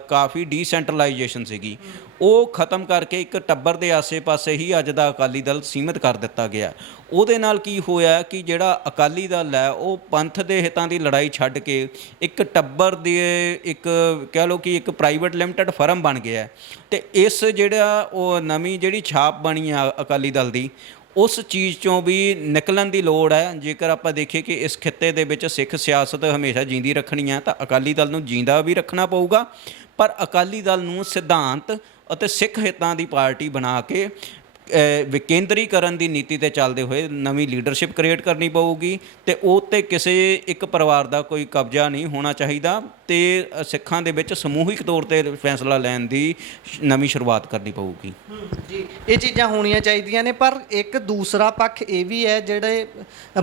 ਕਾਫੀ ਡੀਸੈਂਟਰਲਾਈਜੇਸ਼ਨ ਸੀਗੀ, ਉਹ ਖ਼ਤਮ ਕਰਕੇ ਇੱਕ ਟੱਬਰ ਦੇ ਆਸੇ-ਪਾਸੇ ਹੀ ਅੱਜ ਦਾ ਅਕਾਲੀ ਦਲ ਸੀਮਿਤ ਕਰ ਦਿੱਤਾ ਗਿਆ। ਉਹਦੇ ਨਾਲ ਕੀ ਹੋਇਆ ਕਿ ਜਿਹੜਾ ਅਕਾਲੀ ਦਲ ਹੈ ਉਹ ਪੰਥ ਦੇ ਹਿੱਤਾਂ ਦੀ ਲੜਾਈ ਛੱਡ ਕੇ ਇੱਕ ਟੱਬਰ ਦੇ ਇੱਕ ਕਹਿ ਲਓ ਕਿ ਇੱਕ ਪ੍ਰਾਈਵੇਟ ਲਿਮਟਿਡ ਫਰਮ ਬਣ ਗਿਆ ਅਤੇ ਇਸ ਜਿਹੜਾ ਉਹ ਨਵੀਂ ਜਿਹੜੀ ਛਾਪ ਬਣੀ ਆ ਅਕਾਲੀ ਦਲ ਦੀ, ਉਸ ਚੀਜ਼ 'ਚੋਂ ਵੀ ਨਿਕਲਣ ਦੀ ਲੋੜ ਹੈ। ਜੇਕਰ ਆਪਾਂ ਦੇਖੀਏ ਕਿ ਇਸ ਖਿੱਤੇ ਦੇ ਵਿੱਚ ਸਿੱਖ ਸਿਆਸਤ ਹਮੇਸ਼ਾ ਜਿੰਦੀ ਰੱਖਣੀ ਹੈ ਤਾਂ ਅਕਾਲੀ ਦਲ ਨੂੰ ਜਿੰਦਾ ਵੀ ਰੱਖਣਾ ਪਊਗਾ, ਪਰ ਅਕਾਲੀ ਦਲ ਨੂੰ ਸਿਧਾਂਤ ਅਤੇ ਸਿੱਖ ਹਿੱਤਾਂ ਦੀ ਪਾਰਟੀ ਬਣਾ ਕੇ ਵਿਕੇਂਦਰੀਕਰਨ ਦੀ ਨੀਤੀ 'ਤੇ ਚੱਲਦੇ ਹੋਏ ਨਵੀਂ ਲੀਡਰਸ਼ਿਪ ਕ੍ਰੀਏਟ ਕਰਨੀ ਪਊਗੀ ਅਤੇ ਉਹ 'ਤੇ ਕਿਸੇ ਇੱਕ ਪਰਿਵਾਰ ਦਾ ਕੋਈ ਕਬਜ਼ਾ ਨਹੀਂ ਹੋਣਾ ਚਾਹੀਦਾ ਅਤੇ ਸਿੱਖਾਂ ਦੇ ਵਿੱਚ ਸਮੂਹਿਕ ਤੌਰ 'ਤੇ ਫੈਸਲਾ ਲੈਣ ਦੀ ਨਵੀਂ ਸ਼ੁਰੂਆਤ ਕਰਨੀ ਪਊਗੀ। ਜੀ, ਇਹ ਚੀਜ਼ਾਂ ਹੋਣੀਆਂ ਚਾਹੀਦੀਆਂ ਨੇ, ਪਰ ਇੱਕ ਦੂਸਰਾ ਪੱਖ ਇਹ ਵੀ ਹੈ, ਜਿਹੜੇ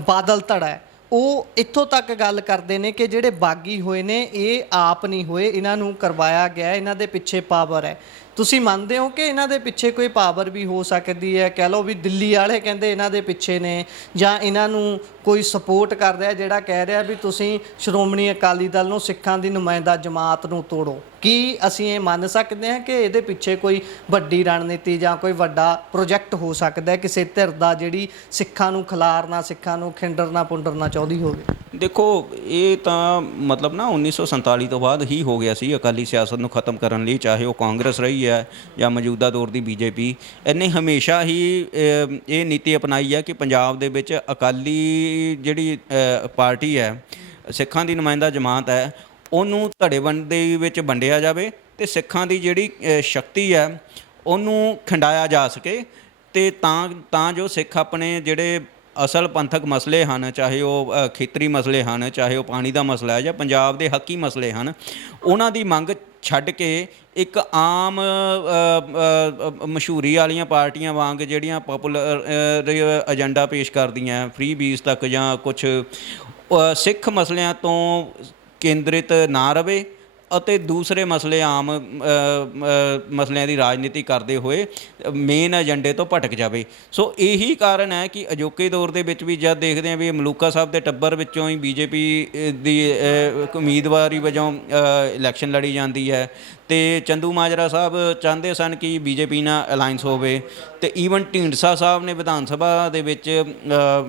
ਬਾਦਲ ਧੜਾ ਹੈ ਉਹ ਇੱਥੋਂ ਤੱਕ ਗੱਲ ਕਰਦੇ ਨੇ ਕਿ ਜਿਹੜੇ ਬਾਗੀ ਹੋਏ ਨੇ ਇਹ ਆਪ ਨਹੀਂ ਹੋਏ, ਇਹਨਾਂ ਨੂੰ ਕਰਵਾਇਆ ਗਿਆ, ਇਹਨਾਂ ਦੇ ਪਿੱਛੇ ਪਾਵਰ ਹੈ। ਤੁਸੀਂ ਮੰਨਦੇ ਹੋ ਕਿ ਇਹਨਾਂ ਦੇ ਪਿੱਛੇ ਕੋਈ ਪਾਵਰ ਵੀ ਹੋ ਸਕਦੀ ਹੈ? ਕਹਿ ਲਓ ਵੀ ਦਿੱਲੀ ਵਾਲੇ ਕਹਿੰਦੇ ਇਹਨਾਂ ਦੇ ਪਿੱਛੇ ਨੇ, ਜਾਂ ਇਹਨਾਂ ਨੂੰ ਕੋਈ ਸਪੋਰਟ ਕਰ ਰਿਹਾ ਜਿਹੜਾ ਕਹਿ ਰਿਹਾ ਵੀ ਤੁਸੀਂ ਸ਼੍ਰੋਮਣੀ ਅਕਾਲੀ ਦਲ ਨੂੰ, ਸਿੱਖਾਂ ਦੀ ਨੁਮਾਇੰਦਾ ਜਮਾਤ ਨੂੰ ਤੋੜੋ। ਕੀ ਅਸੀਂ ਇਹ ਮੰਨ ਸਕਦੇ ਹਾਂ ਕਿ ਇਹਦੇ ਪਿੱਛੇ ਕੋਈ ਵੱਡੀ ਰਣਨੀਤੀ ਜਾਂ ਕੋਈ ਵੱਡਾ ਪ੍ਰੋਜੈਕਟ ਹੋ ਸਕਦਾ ਕਿਸੇ ਧਿਰ ਦਾ ਜਿਹੜੀ ਸਿੱਖਾਂ ਨੂੰ ਖਿਲਾਰਨਾ, ਸਿੱਖਾਂ ਨੂੰ ਖਿੰਡਰਨਾ ਪੁੰਡਰਨਾ ਚਾਹੁੰਦੀ ਹੋਵੇ? ਦੇਖੋ, ਇਹ ਤਾਂ ਮਤਲਬ ਨਾ 1947 ਤੋਂ ਬਾਅਦ ਹੀ ਹੋ ਗਿਆ ਸੀ ਅਕਾਲੀ ਸਿਆਸਤ ਨੂੰ ਖ਼ਤਮ ਕਰਨ ਲਈ, ਚਾਹੇ ਉਹ ਕਾਂਗਰਸ ਰਹੀ ਹੈ ਜਾਂ ਮੌਜੂਦਾ ਦੌਰ ਦੀ ਬੀਜੇਪੀ। ਇਹਨੇ ਹਮੇਸ਼ਾ ਹੀ ਇਹ ਨੀਤੀ ਅਪਣਾਈ ਹੈ ਕਿ ਪੰਜਾਬ ਦੇ ਵਿੱਚ ਅਕਾਲੀ ਜਿਹੜੀ ਪਾਰਟੀ ਹੈ, ਸਿੱਖਾਂ ਦੀ ਨੁਮਾਇੰਦਾ ਜਮਾਤ ਹੈ, ਉਹਨੂੰ ਧੜੇਬੰਦੀ ਵਿੱਚ ਵੰਡਿਆ ਜਾਵੇ ਅਤੇ ਸਿੱਖਾਂ ਦੀ ਜਿਹੜੀ ਸ਼ਕਤੀ ਹੈ ਉਹਨੂੰ ਖਿੰਡਾਇਆ ਜਾ ਸਕੇ ਅਤੇ ਤਾਂ ਜੋ ਸਿੱਖ ਆਪਣੇ ਜਿਹੜੇ ਅਸਲ ਪੰਥਕ ਮਸਲੇ ਹਨ, ਚਾਹੇ ਉਹ ਖੇਤਰੀ ਮਸਲੇ ਹਨ, ਚਾਹੇ ਉਹ ਪਾਣੀ ਦਾ ਮਸਲਾ ਹੈ ਜਾਂ ਪੰਜਾਬ ਦੇ ਹੱਕੀ ਮਸਲੇ ਹਨ, ਉਹਨਾਂ ਦੀ ਮੰਗ ਛੱਡ ਕੇ ਇੱਕ ਆਮ ਮਸ਼ਹੂਰੀ ਵਾਲੀਆਂ ਪਾਰਟੀਆਂ ਵਾਂਗ ਜਿਹੜੀਆਂ ਪਾਪੂਲਰ ਏਜੰਡਾ ਪੇਸ਼ ਕਰਦੀਆਂ ਫ੍ਰੀ ਬੀਜ ਤੱਕ ਜਾਂ ਕੁਛ ਸਿੱਖ ਮਸਲਿਆਂ ਤੋਂ ਕੇਂਦਰਿਤ ਨਾ ਰਵੇ ਅਤੇ ਦੂਸਰੇ ਮਸਲੇ ਆਮ ਮਸਲਿਆਂ ਦੀ ਰਾਜਨੀਤੀ ਕਰਦੇ ਹੋਏ ਮੇਨ ਏਜੰਡੇ ਤੋਂ ਭਟਕ ਜਾਵੇ। ਸੋ ਇਹੀ ਕਾਰਨ ਹੈ ਕਿ ਅਜੋਕੇ ਦੌਰ ਦੇ ਵਿੱਚ ਵੀ ਜਦ ਦੇਖਦੇ ਹਾਂ ਵੀ ਮਲੂਕਾ ਸਾਹਿਬ ਦੇ ਟੱਬਰ ਵਿੱਚੋਂ ਹੀ ਬੀਜੇਪੀ ਦੀ ਉਮੀਦਵਾਰੀ ਵਜੋਂ ਇਲੈਕਸ਼ਨ ਲੜੀ ਜਾਂਦੀ ਹੈ ਅਤੇ ਚੰਦੂ ਮਾਜਰਾ ਸਾਹਿਬ ਚਾਹੁੰਦੇ ਸਨ ਕਿ ਬੀਜੇਪੀ ਨਾਲ ਅਲਾਇੰਸ ਹੋਵੇ ਅਤੇ ਈਵਨ ਢੀਂਡਸਾ ਸਾਹਿਬ ਨੇ ਵਿਧਾਨ ਸਭਾ ਦੇ ਵਿੱਚ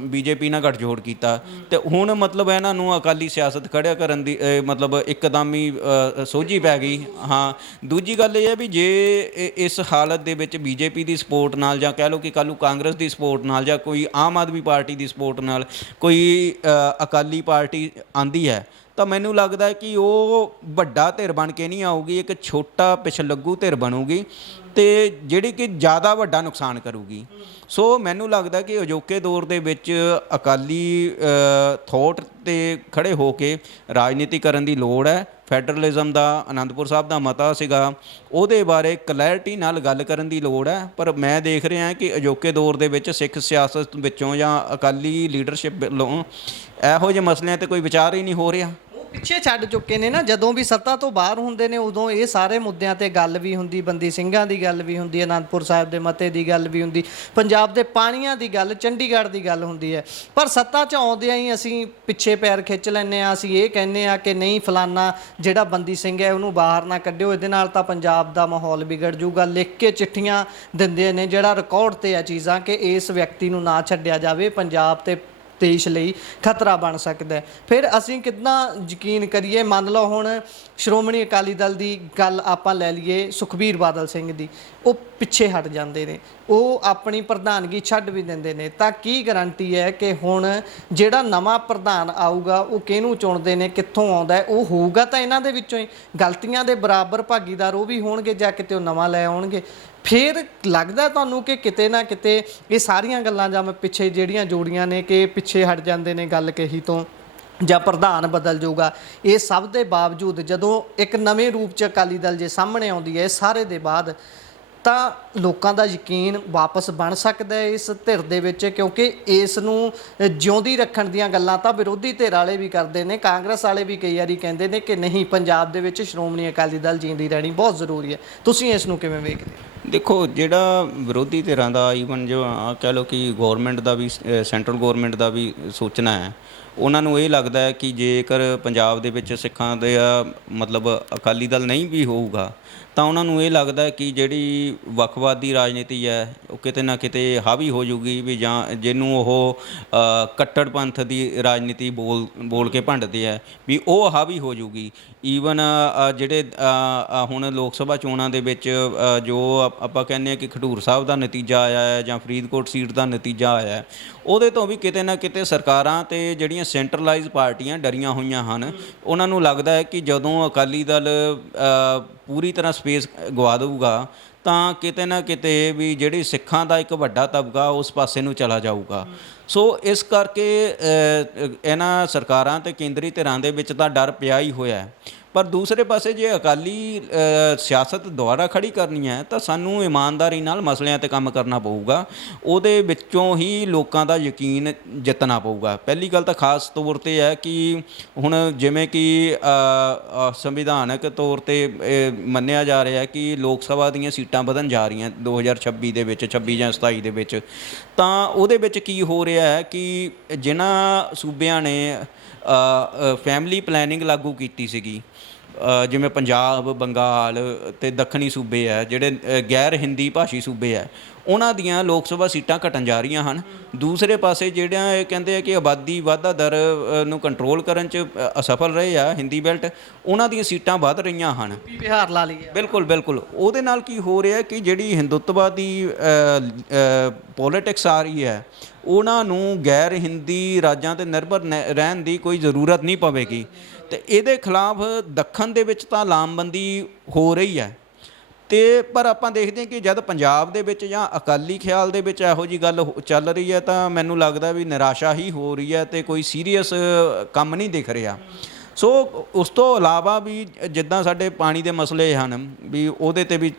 ਬੀਜੇਪੀ ਨਾਲ ਗੱਠਜੋੜ ਕੀਤਾ ਅਤੇ ਹੁਣ ਮਤਲਬ ਇਹਨਾਂ ਨੂੰ ਅਕਾਲੀ ਸਿਆਸਤ ਖੜ੍ਹਾ ਕਰਨ ਦੀ ਮਤਲਬ ਇੱਕਦਮ ਹੀ ਸੋਝੀ ਪੈ ਗਈ। ਹਾਂ, ਦੂਜੀ ਗੱਲ ਇਹ ਹੈ ਵੀ ਜੇ ਇਸ ਹਾਲਤ ਦੇ ਵਿੱਚ ਬੀਜੇਪੀ ਦੀ ਸਪੋਰਟ ਨਾਲ ਜਾਂ ਕਹਿ ਲਓ ਕਿ ਕੱਲ੍ਹ ਨੂੰ ਕਾਂਗਰਸ ਦੀ ਸਪੋਰਟ ਨਾਲ ਜਾਂ ਕੋਈ ਆਮ ਆਦਮੀ ਪਾਰਟੀ ਦੀ ਸਪੋਰਟ ਨਾਲ ਕੋਈ ਅਕਾਲੀ ਪਾਰਟੀ ਆਉਂਦੀ ਹੈ ਤਾਂ ਮੈਨੂੰ ਲੱਗਦਾ ਕਿ ਉਹ ਵੱਡਾ ਧਿਰ ਬਣ ਕੇ ਨਹੀਂ ਆਊਗੀ, ਇੱਕ ਛੋਟਾ ਪਿਛਲੱਗੂ ਧਿਰ ਬਣੂਗੀ ਅਤੇ ਜਿਹੜੀ ਕਿ ਜ਼ਿਆਦਾ ਵੱਡਾ ਨੁਕਸਾਨ ਕਰੂਗੀ। ਸੋ ਮੈਨੂੰ ਲੱਗਦਾ ਕਿ ਅਜੋਕੇ ਦੌਰ ਦੇ ਵਿੱਚ ਅਕਾਲੀ ਥੋਟ 'ਤੇ ਖੜ੍ਹੇ ਹੋ ਕੇ ਰਾਜਨੀਤੀ ਕਰਨ ਦੀ ਲੋੜ ਹੈ। ਫੈਡਰਲਿਜ਼ਮ ਦਾ ਅਨੰਦਪੁਰ ਸਾਹਿਬ ਦਾ ਮਤਾ ਸੀਗਾ, ਉਹਦੇ ਬਾਰੇ ਕਲੈਰਿਟੀ ਨਾਲ ਗੱਲ ਕਰਨ ਦੀ ਲੋੜ ਹੈ। ਪਰ ਮੈਂ ਦੇਖ ਰਿਹਾ ਕਿ ਅਜੋਕੇ ਦੌਰ ਦੇ ਵਿੱਚ ਸਿੱਖ ਸਿਆਸਤ ਵਿੱਚੋਂ ਜਾਂ ਅਕਾਲੀ ਲੀਡਰਸ਼ਿਪ ਵੱਲੋਂ ਇਹੋ ਜਿਹੇ ਮਸਲਿਆਂ 'ਤੇ ਕੋਈ ਵਿਚਾਰ ਹੀ ਨਹੀਂ ਹੋ ਰਿਹਾ। ਪਿੱਛੇ ਛੱਡ ਚੁੱਕੇ ਨੇ ਨਾ। ਜਦੋਂ ਵੀ ਸੱਤਾ ਤੋਂ ਬਾਹਰ ਹੁੰਦੇ ਨੇ ਉਦੋਂ ਇਹ ਸਾਰੇ ਮੁੱਦਿਆਂ ਤੇ ਗੱਲ ਵੀ ਹੁੰਦੀ, ਬੰਦੀ ਸਿੰਘਾਂ ਦੀ ਗੱਲ ਵੀ ਹੁੰਦੀ, ਅਨੰਦਪੁਰ ਸਾਹਿਬ ਦੇ ਮਤੇ ਦੀ ਗੱਲ ਵੀ ਹੁੰਦੀ, ਪੰਜਾਬ ਦੇ ਪਾਣੀਆਂ ਦੀ ਗੱਲ, ਚੰਡੀਗੜ੍ਹ ਦੀ ਗੱਲ ਹੁੰਦੀ ਹੈ। ਪਰ ਸੱਤਾ 'ਚ ਆਉਂਦਿਆਂ ਹੀ ਅਸੀਂ ਪਿੱਛੇ ਪੈਰ ਖਿੱਚ ਲੈਂਦੇ ਹਾਂ। ਅਸੀਂ ਇਹ ਕਹਿੰਦੇ ਹਾਂ ਕਿ ਨਹੀਂ, ਫਲਾਨਾ ਜਿਹੜਾ ਬੰਦੀ ਸਿੰਘ ਹੈ ਉਹਨੂੰ ਬਾਹਰ ਨਾ ਕੱਢਿਓ, ਇਹਦੇ ਨਾਲ ਤਾਂ ਪੰਜਾਬ ਦਾ ਮਾਹੌਲ ਵਿਗੜ ਜੂਗਾ। ਲਿਖ ਕੇ ਚਿੱਠੀਆਂ ਦਿੰਦੇ ਨੇ, ਜਿਹੜਾ ਰਿਕਾਰਡ ਤੇ ਆ ਚੀਜ਼ਾਂ, ਕਿ ਇਸ ਵਿਅਕਤੀ ਨੂੰ ਨਾ ਛੱਡਿਆ ਜਾਵੇ, ਪੰਜਾਬ ਤੇ ਦੇਸ਼ ਲਈ ਖਤਰਾ ਬਣ ਸਕਦਾ। ਫਿਰ ਅਸੀਂ ਕਿੱਦਾਂ ਯਕੀਨ ਕਰੀਏ? ਮੰਨ ਲਓ ਹੁਣ ਸ਼੍ਰੋਮਣੀ ਅਕਾਲੀ ਦਲ ਦੀ ਗੱਲ ਆਪਾਂ ਲੈ ਲਈਏ, ਸੁਖਬੀਰ ਬਾਦਲ ਸਿੰਘ ਦੀ, ਉਹ ਪਿੱਛੇ ਹਟ ਜਾਂਦੇ ਨੇ, ਉਹ ਆਪਣੀ ਪ੍ਰਧਾਨਗੀ ਛੱਡ ਵੀ ਦਿੰਦੇ ਨੇ, ਤਾਂ ਕੀ ਗਾਰੰਟੀ ਹੈ ਕਿ ਹੁਣ ਜਿਹੜਾ ਨਵਾਂ ਪ੍ਰਧਾਨ ਆਊਗਾ ਉਹ ਕਿਹਨੂੰ ਚੁਣਦੇ ਨੇ, ਕਿੱਥੋਂ ਆਉਂਦਾ, ਉਹ ਹੋਊਗਾ ਤਾਂ ਇਹਨਾਂ ਦੇ ਵਿੱਚੋਂ ਹੀ। ਗਲਤੀਆਂ ਦੇ ਬਰਾਬਰ ਭਾਗੀਦਾਰ ਉਹ ਵੀ ਹੋਣਗੇ ਜਾਂ ਕਿਤੇ ਉਹ ਨਵਾਂ ਲੈ ਆਉਣਗੇ। ਫਿਰ ਲੱਗਦਾ ਤੁਹਾਨੂੰ ਕਿ ਕਿਤੇ ਨਾ ਕਿਤੇ ਇਹ ਸਾਰੀਆਂ ਗੱਲਾਂ ਜਾਂ ਪਿੱਛੇ ਜਿਹੜੀਆਂ ਜੋੜੀਆਂ ਨੇ ਕਿ ਪਿੱਛੇ ਹਟ ਜਾਂਦੇ ਨੇ ਗੱਲ ਕਹੀ ਤੋਂ, ਜਾਂ ਪ੍ਰਧਾਨ ਬਦਲ ਜਾਊਗਾ? ਇਹ ਸਭ ਦੇ ਬਾਵਜੂਦ ਜਦੋਂ ਇੱਕ ਨਵੇਂ ਰੂਪ 'ਚ ਅਕਾਲੀ ਦਲ ਜੇ ਸਾਹਮਣੇ ਆਉਂਦੀ ਹੈ ਸਾਰੇ ਦੇ ਬਾਅਦ, ਤਾਂ ਲੋਕਾਂ ਦਾ ਯਕੀਨ ਵਾਪਸ ਬਣ ਸਕਦਾ ਹੈ ਇਸ ਧਿਰ ਦੇ ਵਿੱਚ? ਕਿਉਂਕਿ ਇਸ ਨੂੰ ਜਿਉਂਦੀ ਰੱਖਣ ਦੀਆਂ ਗੱਲਾਂ ਤਾਂ ਵਿਰੋਧੀ ਧਿਰ ਵਾਲੇ ਵੀ ਕਰਦੇ ਨੇ, ਕਾਂਗਰਸ ਵਾਲੇ ਵੀ ਕਈ ਵਾਰੀ ਕਹਿੰਦੇ ਨੇ ਕਿ ਨਹੀਂ, ਪੰਜਾਬ ਦੇ ਵਿੱਚ ਸ਼੍ਰੋਮਣੀ ਅਕਾਲੀ ਦਲ ਜਿਉਂਦੀ ਰਹਿਣੀ ਬਹੁਤ ਜ਼ਰੂਰੀ ਹੈ। ਤੁਸੀਂ ਇਸ ਨੂੰ ਕਿਵੇਂ ਵੇਖਦੇ ਹੋ? ਦੇਖੋ, ਜਿਹੜਾ ਵਿਰੋਧੀ ਧਿਰਾਂ ਦਾ, ਈਵਨ ਜੋ ਕਹਿ ਲਓ ਕਿ ਗੌਰਮੈਂਟ ਦਾ ਵੀ, ਸੈਂਟਰਲ ਗੌਰਮੈਂਟ ਦਾ ਵੀ ਸੋਚਣਾ ਹੈ, ਉਹਨਾਂ ਨੂੰ ਇਹ ਲੱਗਦਾ ਹੈ ਕਿ ਜੇਕਰ ਪੰਜਾਬ ਦੇ ਵਿੱਚ ਸਿੱਖਾਂ ਦੇ ਮਤਲਬ ਅਕਾਲੀ ਦਲ ਨਹੀਂ ਵੀ ਹੋਊਗਾ, ਤਾਂ ਉਹਨਾਂ ਨੂੰ ਇਹ ਲੱਗਦਾ ਕਿ ਜਿਹੜੀ ਵੱਖਵਾਦੀ ਰਾਜਨੀਤੀ ਹੈ ਉਹ ਕਿਤੇ ਨਾ ਕਿਤੇ ਹਾਵੀ ਹੋ ਜੂਗੀ, ਵੀ ਜਾਂ ਜਿਹਨੂੰ ਉਹ ਕੱਟੜ ਪੰਥ ਦੀ ਰਾਜਨੀਤੀ ਬੋਲ ਕੇ ਭੰਡਦੇ ਆ, ਵੀ ਉਹ ਹਾਵੀ ਹੋ ਜੂਗੀ। ਈਵਨ ਜਿਹੜੇ ਹੁਣ ਲੋਕ ਸਭਾ ਚੋਣਾਂ ਦੇ ਵਿੱਚ ਜੋ ਆਪਾਂ ਕਹਿੰਦੇ ਹਾਂ ਕਿ ਖਡੂਰ ਸਾਹਿਬ ਦਾ ਨਤੀਜਾ ਆਇਆ ਹੈ ਜਾਂ ਫਰੀਦਕੋਟ ਸੀਟ ਦਾ ਨਤੀਜਾ ਆਇਆ, ਉਹਦੇ ਤੋਂ ਵੀ ਕਿਤੇ ਨਾ ਕਿਤੇ ਸਰਕਾਰਾਂ ਤੇ ਜਿਹੜੀਆਂ ਸੈਂਟਰਲਾਈਜ਼ ਪਾਰਟੀਆਂ ਡਰੀਆਂ ਹੋਈਆਂ ਹਨ। ਉਹਨਾਂ ਨੂੰ ਲੱਗਦਾ ਹੈ ਕਿ ਜਦੋਂ ਅਕਾਲੀ ਦਲ ਪੂਰੀ ਤਰ੍ਹਾਂ ਸਪੇਸ ਗਵਾ ਦੇਊਗਾ ਤਾਂ ਕਿਤੇ ਨਾ ਕਿਤੇ ਵੀ ਜਿਹੜੀ ਸਿੱਖਾਂ ਦਾ ਇੱਕ ਵੱਡਾ ਤਬਕਾ ਉਸ ਪਾਸੇ ਨੂੰ ਚਲਾ ਜਾਊਗਾ। ਸੋ ਇਸ ਕਰਕੇ ਇਹਨਾਂ ਸਰਕਾਰਾਂ ਤੇ ਕੇਂਦਰੀ ਧਿਰਾਂ ਦੇ ਵਿੱਚ ਤਾਂ ਡਰ ਪਿਆ ਹੀ ਹੋਇਆ ਹੈ। ਪਰ ਦੂਸਰੇ ਪਾਸੇ ਜੇ ਅਕਾਲੀ ਸਿਆਸਤ ਦੁਆਰਾ ਖੜੀ ਕਰਨੀ ਹੈ ਤਾਂ ਸਾਨੂੰ ਇਮਾਨਦਾਰੀ ਨਾਲ ਮਸਲਿਆਂ 'ਤੇ ਕੰਮ ਕਰਨਾ ਪਊਗਾ। ਉਹਦੇ ਵਿੱਚੋਂ ਹੀ ਲੋਕਾਂ ਦਾ ਯਕੀਨ ਜਿੱਤਣਾ ਪਊਗਾ। ਪਹਿਲੀ ਗੱਲ ਤਾਂ ਖਾਸ ਤੌਰ 'ਤੇ ਹੈ ਕਿ ਹੁਣ ਜਿਵੇਂ ਕਿ ਸੰਵਿਧਾਨਕ ਤੌਰ 'ਤੇ ਮੰਨਿਆ ਜਾ ਰਿਹਾ ਕਿ ਲੋਕ ਸਭਾ ਦੀਆਂ ਸੀਟਾਂ ਵਧਣ ਜਾ ਰਹੀਆਂ 2026 ਦੇ ਵਿੱਚ, 26 ਜਾਂ 27 ਦੇ ਵਿੱਚ, ਤਾਂ ਉਹਦੇ ਵਿੱਚ ਕੀ ਹੋ ਰਿਹਾ ਹੈ ਕਿ ਜਿਨ੍ਹਾਂ ਸੂਬਿਆਂ ਨੇ ਫੈਮਿਲੀ ਪਲੈਨਿੰਗ ਲਾਗੂ ਕੀਤੀ ਸੀਗੀ, ਜਿਵੇਂ ਪੰਜਾਬ, ਬੰਗਾਲ ਅਤੇ ਦੱਖਣੀ ਸੂਬੇ ਹੈ, ਜਿਹੜੇ ਗੈਰ ਹਿੰਦੀ ਭਾਸ਼ੀ ਸੂਬੇ ਹੈ, ਉਹਨਾਂ ਦੀਆਂ ਲੋਕ ਸਭਾ ਸੀਟਾਂ ਘਟਣ ਜਾ ਰਹੀਆਂ ਹਨ। ਦੂਸਰੇ ਪਾਸੇ ਜਿਹੜਾ ਇਹ ਕਹਿੰਦੇ ਆ ਕਿ ਆਬਾਦੀ ਵਾਧਾ ਦਰ ਨੂੰ ਕੰਟਰੋਲ ਕਰਨ 'ਚ ਅਸਫਲ ਰਹੇ ਆ ਹਿੰਦੀ ਬੈਲਟ, ਉਹਨਾਂ ਦੀਆਂ ਸੀਟਾਂ ਵੱਧ ਰਹੀਆਂ ਹਨ। ਬਿਹਾਰ ਲਾ ਲਈਏ। ਬਿਲਕੁਲ ਬਿਲਕੁਲ। ਉਹਦੇ ਨਾਲ ਕੀ ਹੋ ਰਿਹਾ ਕਿ ਜਿਹੜੀ ਹਿੰਦੁੱਤਵਾਦੀ ਪੋਲੀਟਿਕਸ ਆ ਰਹੀ ਹੈ, ਉਹਨਾਂ ਨੂੰ ਗੈਰ ਹਿੰਦੀ ਰਾਜਾਂ 'ਤੇ ਨਿਰਭਰ ਰਹਿਣ ਦੀ ਕੋਈ ਜ਼ਰੂਰਤ ਨਹੀਂ ਪਵੇਗੀ। ਅਤੇ ਇਹਦੇ ਖਿਲਾਫ ਦੱਖਣ ਦੇ ਵਿੱਚ ਤਾਂ ਲਾਮਬੰਦੀ ਹੋ ਰਹੀ ਹੈ, ਅਤੇ ਪਰ ਆਪਾਂ ਦੇਖਦੇ ਹਾਂ ਕਿ ਜਦ ਪੰਜਾਬ ਦੇ ਵਿੱਚ ਜਾਂ ਅਕਾਲੀ ਖਿਆਲ ਦੇ ਵਿੱਚ ਇਹੋ ਜਿਹੀ ਗੱਲ ਚੱਲ ਰਹੀ ਹੈ ਤਾਂ ਮੈਨੂੰ ਲੱਗਦਾ ਵੀ ਨਿਰਾਸ਼ਾ ਹੀ ਹੋ ਰਹੀ ਹੈ ਅਤੇ ਕੋਈ ਸੀਰੀਅਸ ਕੰਮ ਨਹੀਂ ਦਿਖ ਰਿਹਾ। ਸੋ ਉਸ ਤੋਂ ਇਲਾਵਾ ਵੀ ਜਿੱਦਾਂ ਸਾਡੇ ਪਾਣੀ ਦੇ ਮਸਲੇ ਹਨ, ਵੀ ਉਹਦੇ 'ਤੇ ਵੀ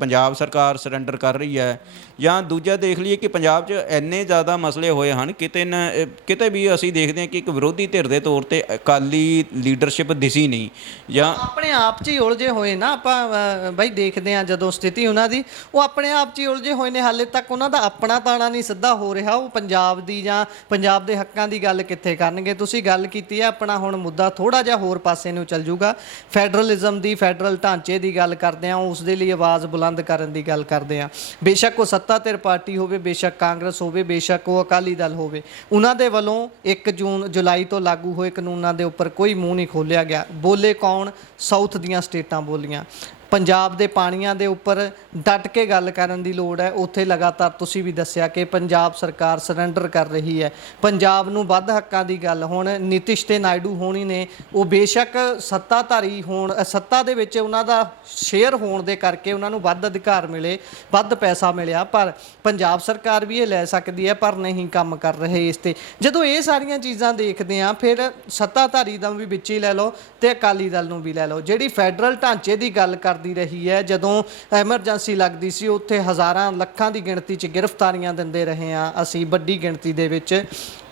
ਪੰਜਾਬ ਸਰਕਾਰ ਸਰੈਂਡਰ ਕਰ ਰਹੀ ਹੈ। ਜਾਂ ਦੂਜਾ ਦੇਖ ਲਈਏ ਕਿ ਪੰਜਾਬ 'ਚ ਇੰਨੇ ਜ਼ਿਆਦਾ ਮਸਲੇ ਹੋਏ ਹਨ, ਕਿਤੇ ਵੀ ਅਸੀਂ ਦੇਖਦੇ ਹਾਂ ਕਿ ਇੱਕ ਵਿਰੋਧੀ ਧਿਰ ਦੇ ਤੌਰ 'ਤੇ ਅਕਾਲੀ ਲੀਡਰਸ਼ਿਪ ਦਿਸੀ ਨਹੀਂ, ਜਾਂ ਆਪਣੇ ਆਪ 'ਚ ਹੀ ਉਲਝੇ ਹੋਏ ਨਾ। ਆਪਾਂ ਬਾਈ ਦੇਖਦੇ ਹਾਂ ਜਦੋਂ ਸਥਿਤੀ ਉਹਨਾਂ ਦੀ, ਉਹ ਆਪਣੇ ਆਪ 'ਚ ਹੀ ਉਲਝੇ ਹੋਏ ਨੇ। ਹਾਲੇ ਤੱਕ ਉਹਨਾਂ ਦਾ ਆਪਣਾ ਤਾਣਾ ਨਹੀਂ ਸਿੱਧਾ ਹੋ ਰਿਹਾ। ਉਹ ਪੰਜਾਬ ਦੀ ਜਾਂ ਪੰਜਾਬ ਦੇ ਹੱਕਾਂ ਦੀ ਗੱਲ ਕਿੱਥੇ ਕਰਨਗੇ? ਤੁਸੀਂ ਗੱਲ ਕੀਤੀ ਹੈ, ਆਪਣਾ ਹੁਣ ਮੁੱਦਾ ਥੋੜ੍ਹਾ ਜਿਹਾ ਹੋਰ ਪਾਸੇ ਨੂੰ ਚੱਲ ਜੂਗਾ। ਫੈਡਰਲਿਜ਼ਮ ਦੀ, ਫੈਡਰਲ ਢਾਂਚੇ ਦੀ ਗੱਲ ਕਰਦੇ ਹਾਂ, ਉਸ ਦੇ ਲਈ ਆਵਾਜ਼ ਬੁਲੰਦ ਕਰਨ ਦੀ ਗੱਲ ਕਰਦੇ ਹਾਂ। ਬੇਸ਼ੱਕ ਉਹ ਸੱਤਾਧਿਰ ਪਾਰਟੀ ਹੋਵੇ, ਬੇਸ਼ੱਕ ਕਾਂਗਰਸ ਹੋਵੇ, ਬੇਸ਼ੱਕ ਉਹ ਅਕਾਲੀ ਦਲ ਹੋਵੇ, ਉਹਨਾਂ ਦੇ ਵੱਲੋਂ 1 ਜੁਲਾਈ ਤੋਂ ਲਾਗੂ ਹੋਏ ਕਾਨੂੰਨਾਂ ਦੇ ਉੱਪਰ ਕੋਈ ਮੂੰਹ ਨਹੀਂ ਖੋਲ੍ਹਿਆ ਗਿਆ। ਬੋਲੇ ਕੌਣ? ਸਾਊਥ ਦੀਆਂ ਸਟੇਟਾਂ ਬੋਲੀਆਂ। ਪੰਜਾਬ ਦੇ ਪਾਣੀਆਂ ਦੇ ਉੱਪਰ ਡਟ ਕੇ ਗੱਲ ਕਰਨ ਦੀ ਲੋੜ ਹੈ। ਉੱਥੇ ਲਗਾਤਾਰ ਤੁਸੀਂ ਵੀ ਦੱਸਿਆ ਕਿ ਪੰਜਾਬ ਸਰਕਾਰ ਸਰੈਂਡਰ ਕਰ ਰਹੀ ਹੈ। ਪੰਜਾਬ ਨੂੰ ਵੱਧ ਹੱਕਾਂ ਦੀ ਗੱਲ, ਹੁਣ ਨਿਤਿਸ਼ ਤੇ ਨਾਇਡੂ ਹੋਣੀ ਨੇ, ਉਹ ਬੇਸ਼ੱਕ ਸੱਤਾਧਾਰੀ ਹੋਣ, ਸੱਤਾ ਦੇ ਵਿੱਚ ਉਹਨਾਂ ਦਾ ਸ਼ੇਅਰ ਹੋਣ ਦੇ ਕਰਕੇ ਉਹਨਾਂ ਨੂੰ ਵੱਧ ਅਧਿਕਾਰ ਮਿਲੇ, ਵੱਧ ਪੈਸਾ ਮਿਲਿਆ, ਪਰ ਪੰਜਾਬ ਸਰਕਾਰ ਵੀ ਇਹ ਲੈ ਸਕਦੀ ਹੈ, ਪਰ ਨਹੀਂ ਕੰਮ ਕਰ ਰਹੇ ਇਸ 'ਤੇ। ਜਦੋਂ ਇਹ ਸਾਰੀਆਂ ਚੀਜ਼ਾਂ ਦੇਖਦੇ ਹਾਂ, ਫਿਰ ਸੱਤਾਧਾਰੀ ਦਾ ਵੀ ਵਿੱਚ ਹੀ ਲੈ ਲਓ ਅਤੇ ਅਕਾਲੀ ਦਲ ਨੂੰ ਵੀ ਲੈ ਲਓ। ਜਿਹੜੀ ਫੈਡਰਲ ਢਾਂਚੇ ਦੀ ਗੱਲ ਕਰਦੀ ਰਹੀ ਹੈ, ਜਦੋਂ ਐਮਰਜੈਂਸੀ ਲੱਗਦੀ ਸੀ ਉੱਥੇ ਹਜ਼ਾਰਾਂ ਲੱਖਾਂ ਦੀ ਗਿਣਤੀ 'ਚ ਗ੍ਰਿਫਤਾਰੀਆਂ ਦਿੰਦੇ ਰਹੇ ਹਾਂ ਅਸੀਂ, ਵੱਡੀ ਗਿਣਤੀ ਦੇ ਵਿੱਚ।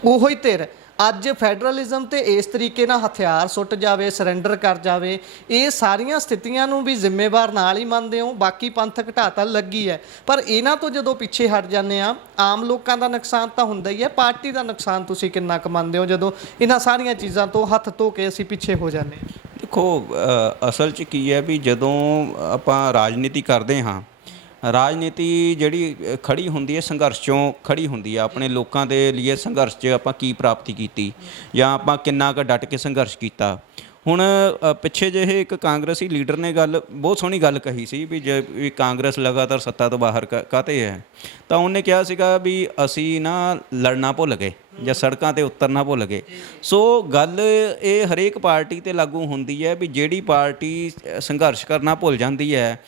ਉਹੀ ਧਿਰ ਅੱਜ ਫੈਡਰਲਿਜ਼ਮ ਤੇ ਇਸ ਤਰੀਕੇ ਨਾਲ ਹਥਿਆਰ ਸੁੱਟ ਜਾਵੇ, ਸਰੈਂਡਰ ਕਰ ਜਾਵੇ, ਇਹ ਸਾਰੀਆਂ ਸਥਿਤੀਆਂ ਨੂੰ ਵੀ ਜ਼ਿੰਮੇਵਾਰ ਨਾਲ ਹੀ ਮੰਨਦੇ ਹੋ? ਬਾਕੀ ਪੰਥਕ ਢਾਹ ਤਾਂ ਲੱਗੀ ਹੈ, ਪਰ ਇਹਨਾਂ ਤੋਂ ਜਦੋਂ ਪਿੱਛੇ ਹਟ ਜਾਂਦੇ ਆ, ਆਮ ਲੋਕਾਂ ਦਾ ਨੁਕਸਾਨ ਤਾਂ ਹੁੰਦਾ ਹੀ ਹੈ, ਪਾਰਟੀ ਦਾ ਨੁਕਸਾਨ ਤੁਸੀਂ ਕਿੰਨਾ ਕੁ ਮੰਨਦੇ ਹੋ ਜਦੋਂ ਇਹਨਾਂ ਸਾਰੀਆਂ ਚੀਜ਼ਾਂ ਤੋਂ ਹੱਥ ਧੋ ਕੇ ਅਸੀਂ ਪਿੱਛੇ ਹੋ ਜਾਂਦੇ ਹਾਂ? ਦੇਖੋ, ਅਸਲ 'ਚ ਕੀ ਹੈ ਵੀ ਜਦੋਂ ਆਪਾਂ ਰਾਜਨੀਤੀ ਕਰਦੇ ਹਾਂ, ਰਾਜਨੀਤੀ ਜਿਹੜੀ ਖੜੀ ਹੁੰਦੀ ਹੈ ਸੰਘਰਸ਼ 'ਚੋਂ ਖੜੀ ਹੁੰਦੀ ਹੈ। ਆਪਣੇ ਲੋਕਾਂ ਦੇ ਲਈ ਸੰਘਰਸ਼ 'ਚ ਆਪਾਂ ਕੀ ਪ੍ਰਾਪਤੀ ਕੀਤੀ ਜਾਂ ਆਪਾਂ ਕਿੰਨਾ ਕੁ ਡਟ ਕੇ ਸੰਘਰਸ਼ ਕੀਤਾ। ਹੁਣ ਪਿੱਛੇ ਜਿਹੇ ਇੱਕ ਕਾਂਗਰਸੀ ਲੀਡਰ ਨੇ ਬਹੁਤ ਸੋਹਣੀ ਗੱਲ ਕਹੀ ਸੀ ਵੀ ਜੇ ਵੀ ਕਾਂਗਰਸ ਲਗਾਤਾਰ ਸੱਤਾ ਤੋਂ ਬਾਹਰ ਕਾਹਤੇ ਹੈ, ਤਾਂ ਉਹਨੇ ਕਿਹਾ ਸੀਗਾ ਵੀ ਅਸੀਂ ਨਾ ਲੜਨਾ ਭੁੱਲ ਗਏ ਜਾਂ ਸੜਕਾਂ 'ਤੇ ਉਤਰਨਾ ਭੁੱਲ ਗਏ। ਸੋ ਗੱਲ ਇਹ ਹਰੇਕ ਪਾਰਟੀ 'ਤੇ ਲਾਗੂ ਹੁੰਦੀ ਹੈ ਵੀ ਜਿਹੜੀ ਪਾਰਟੀ ਸੰਘਰਸ਼ ਕਰਨਾ ਭੁੱਲ ਜਾਂਦੀ ਹੈ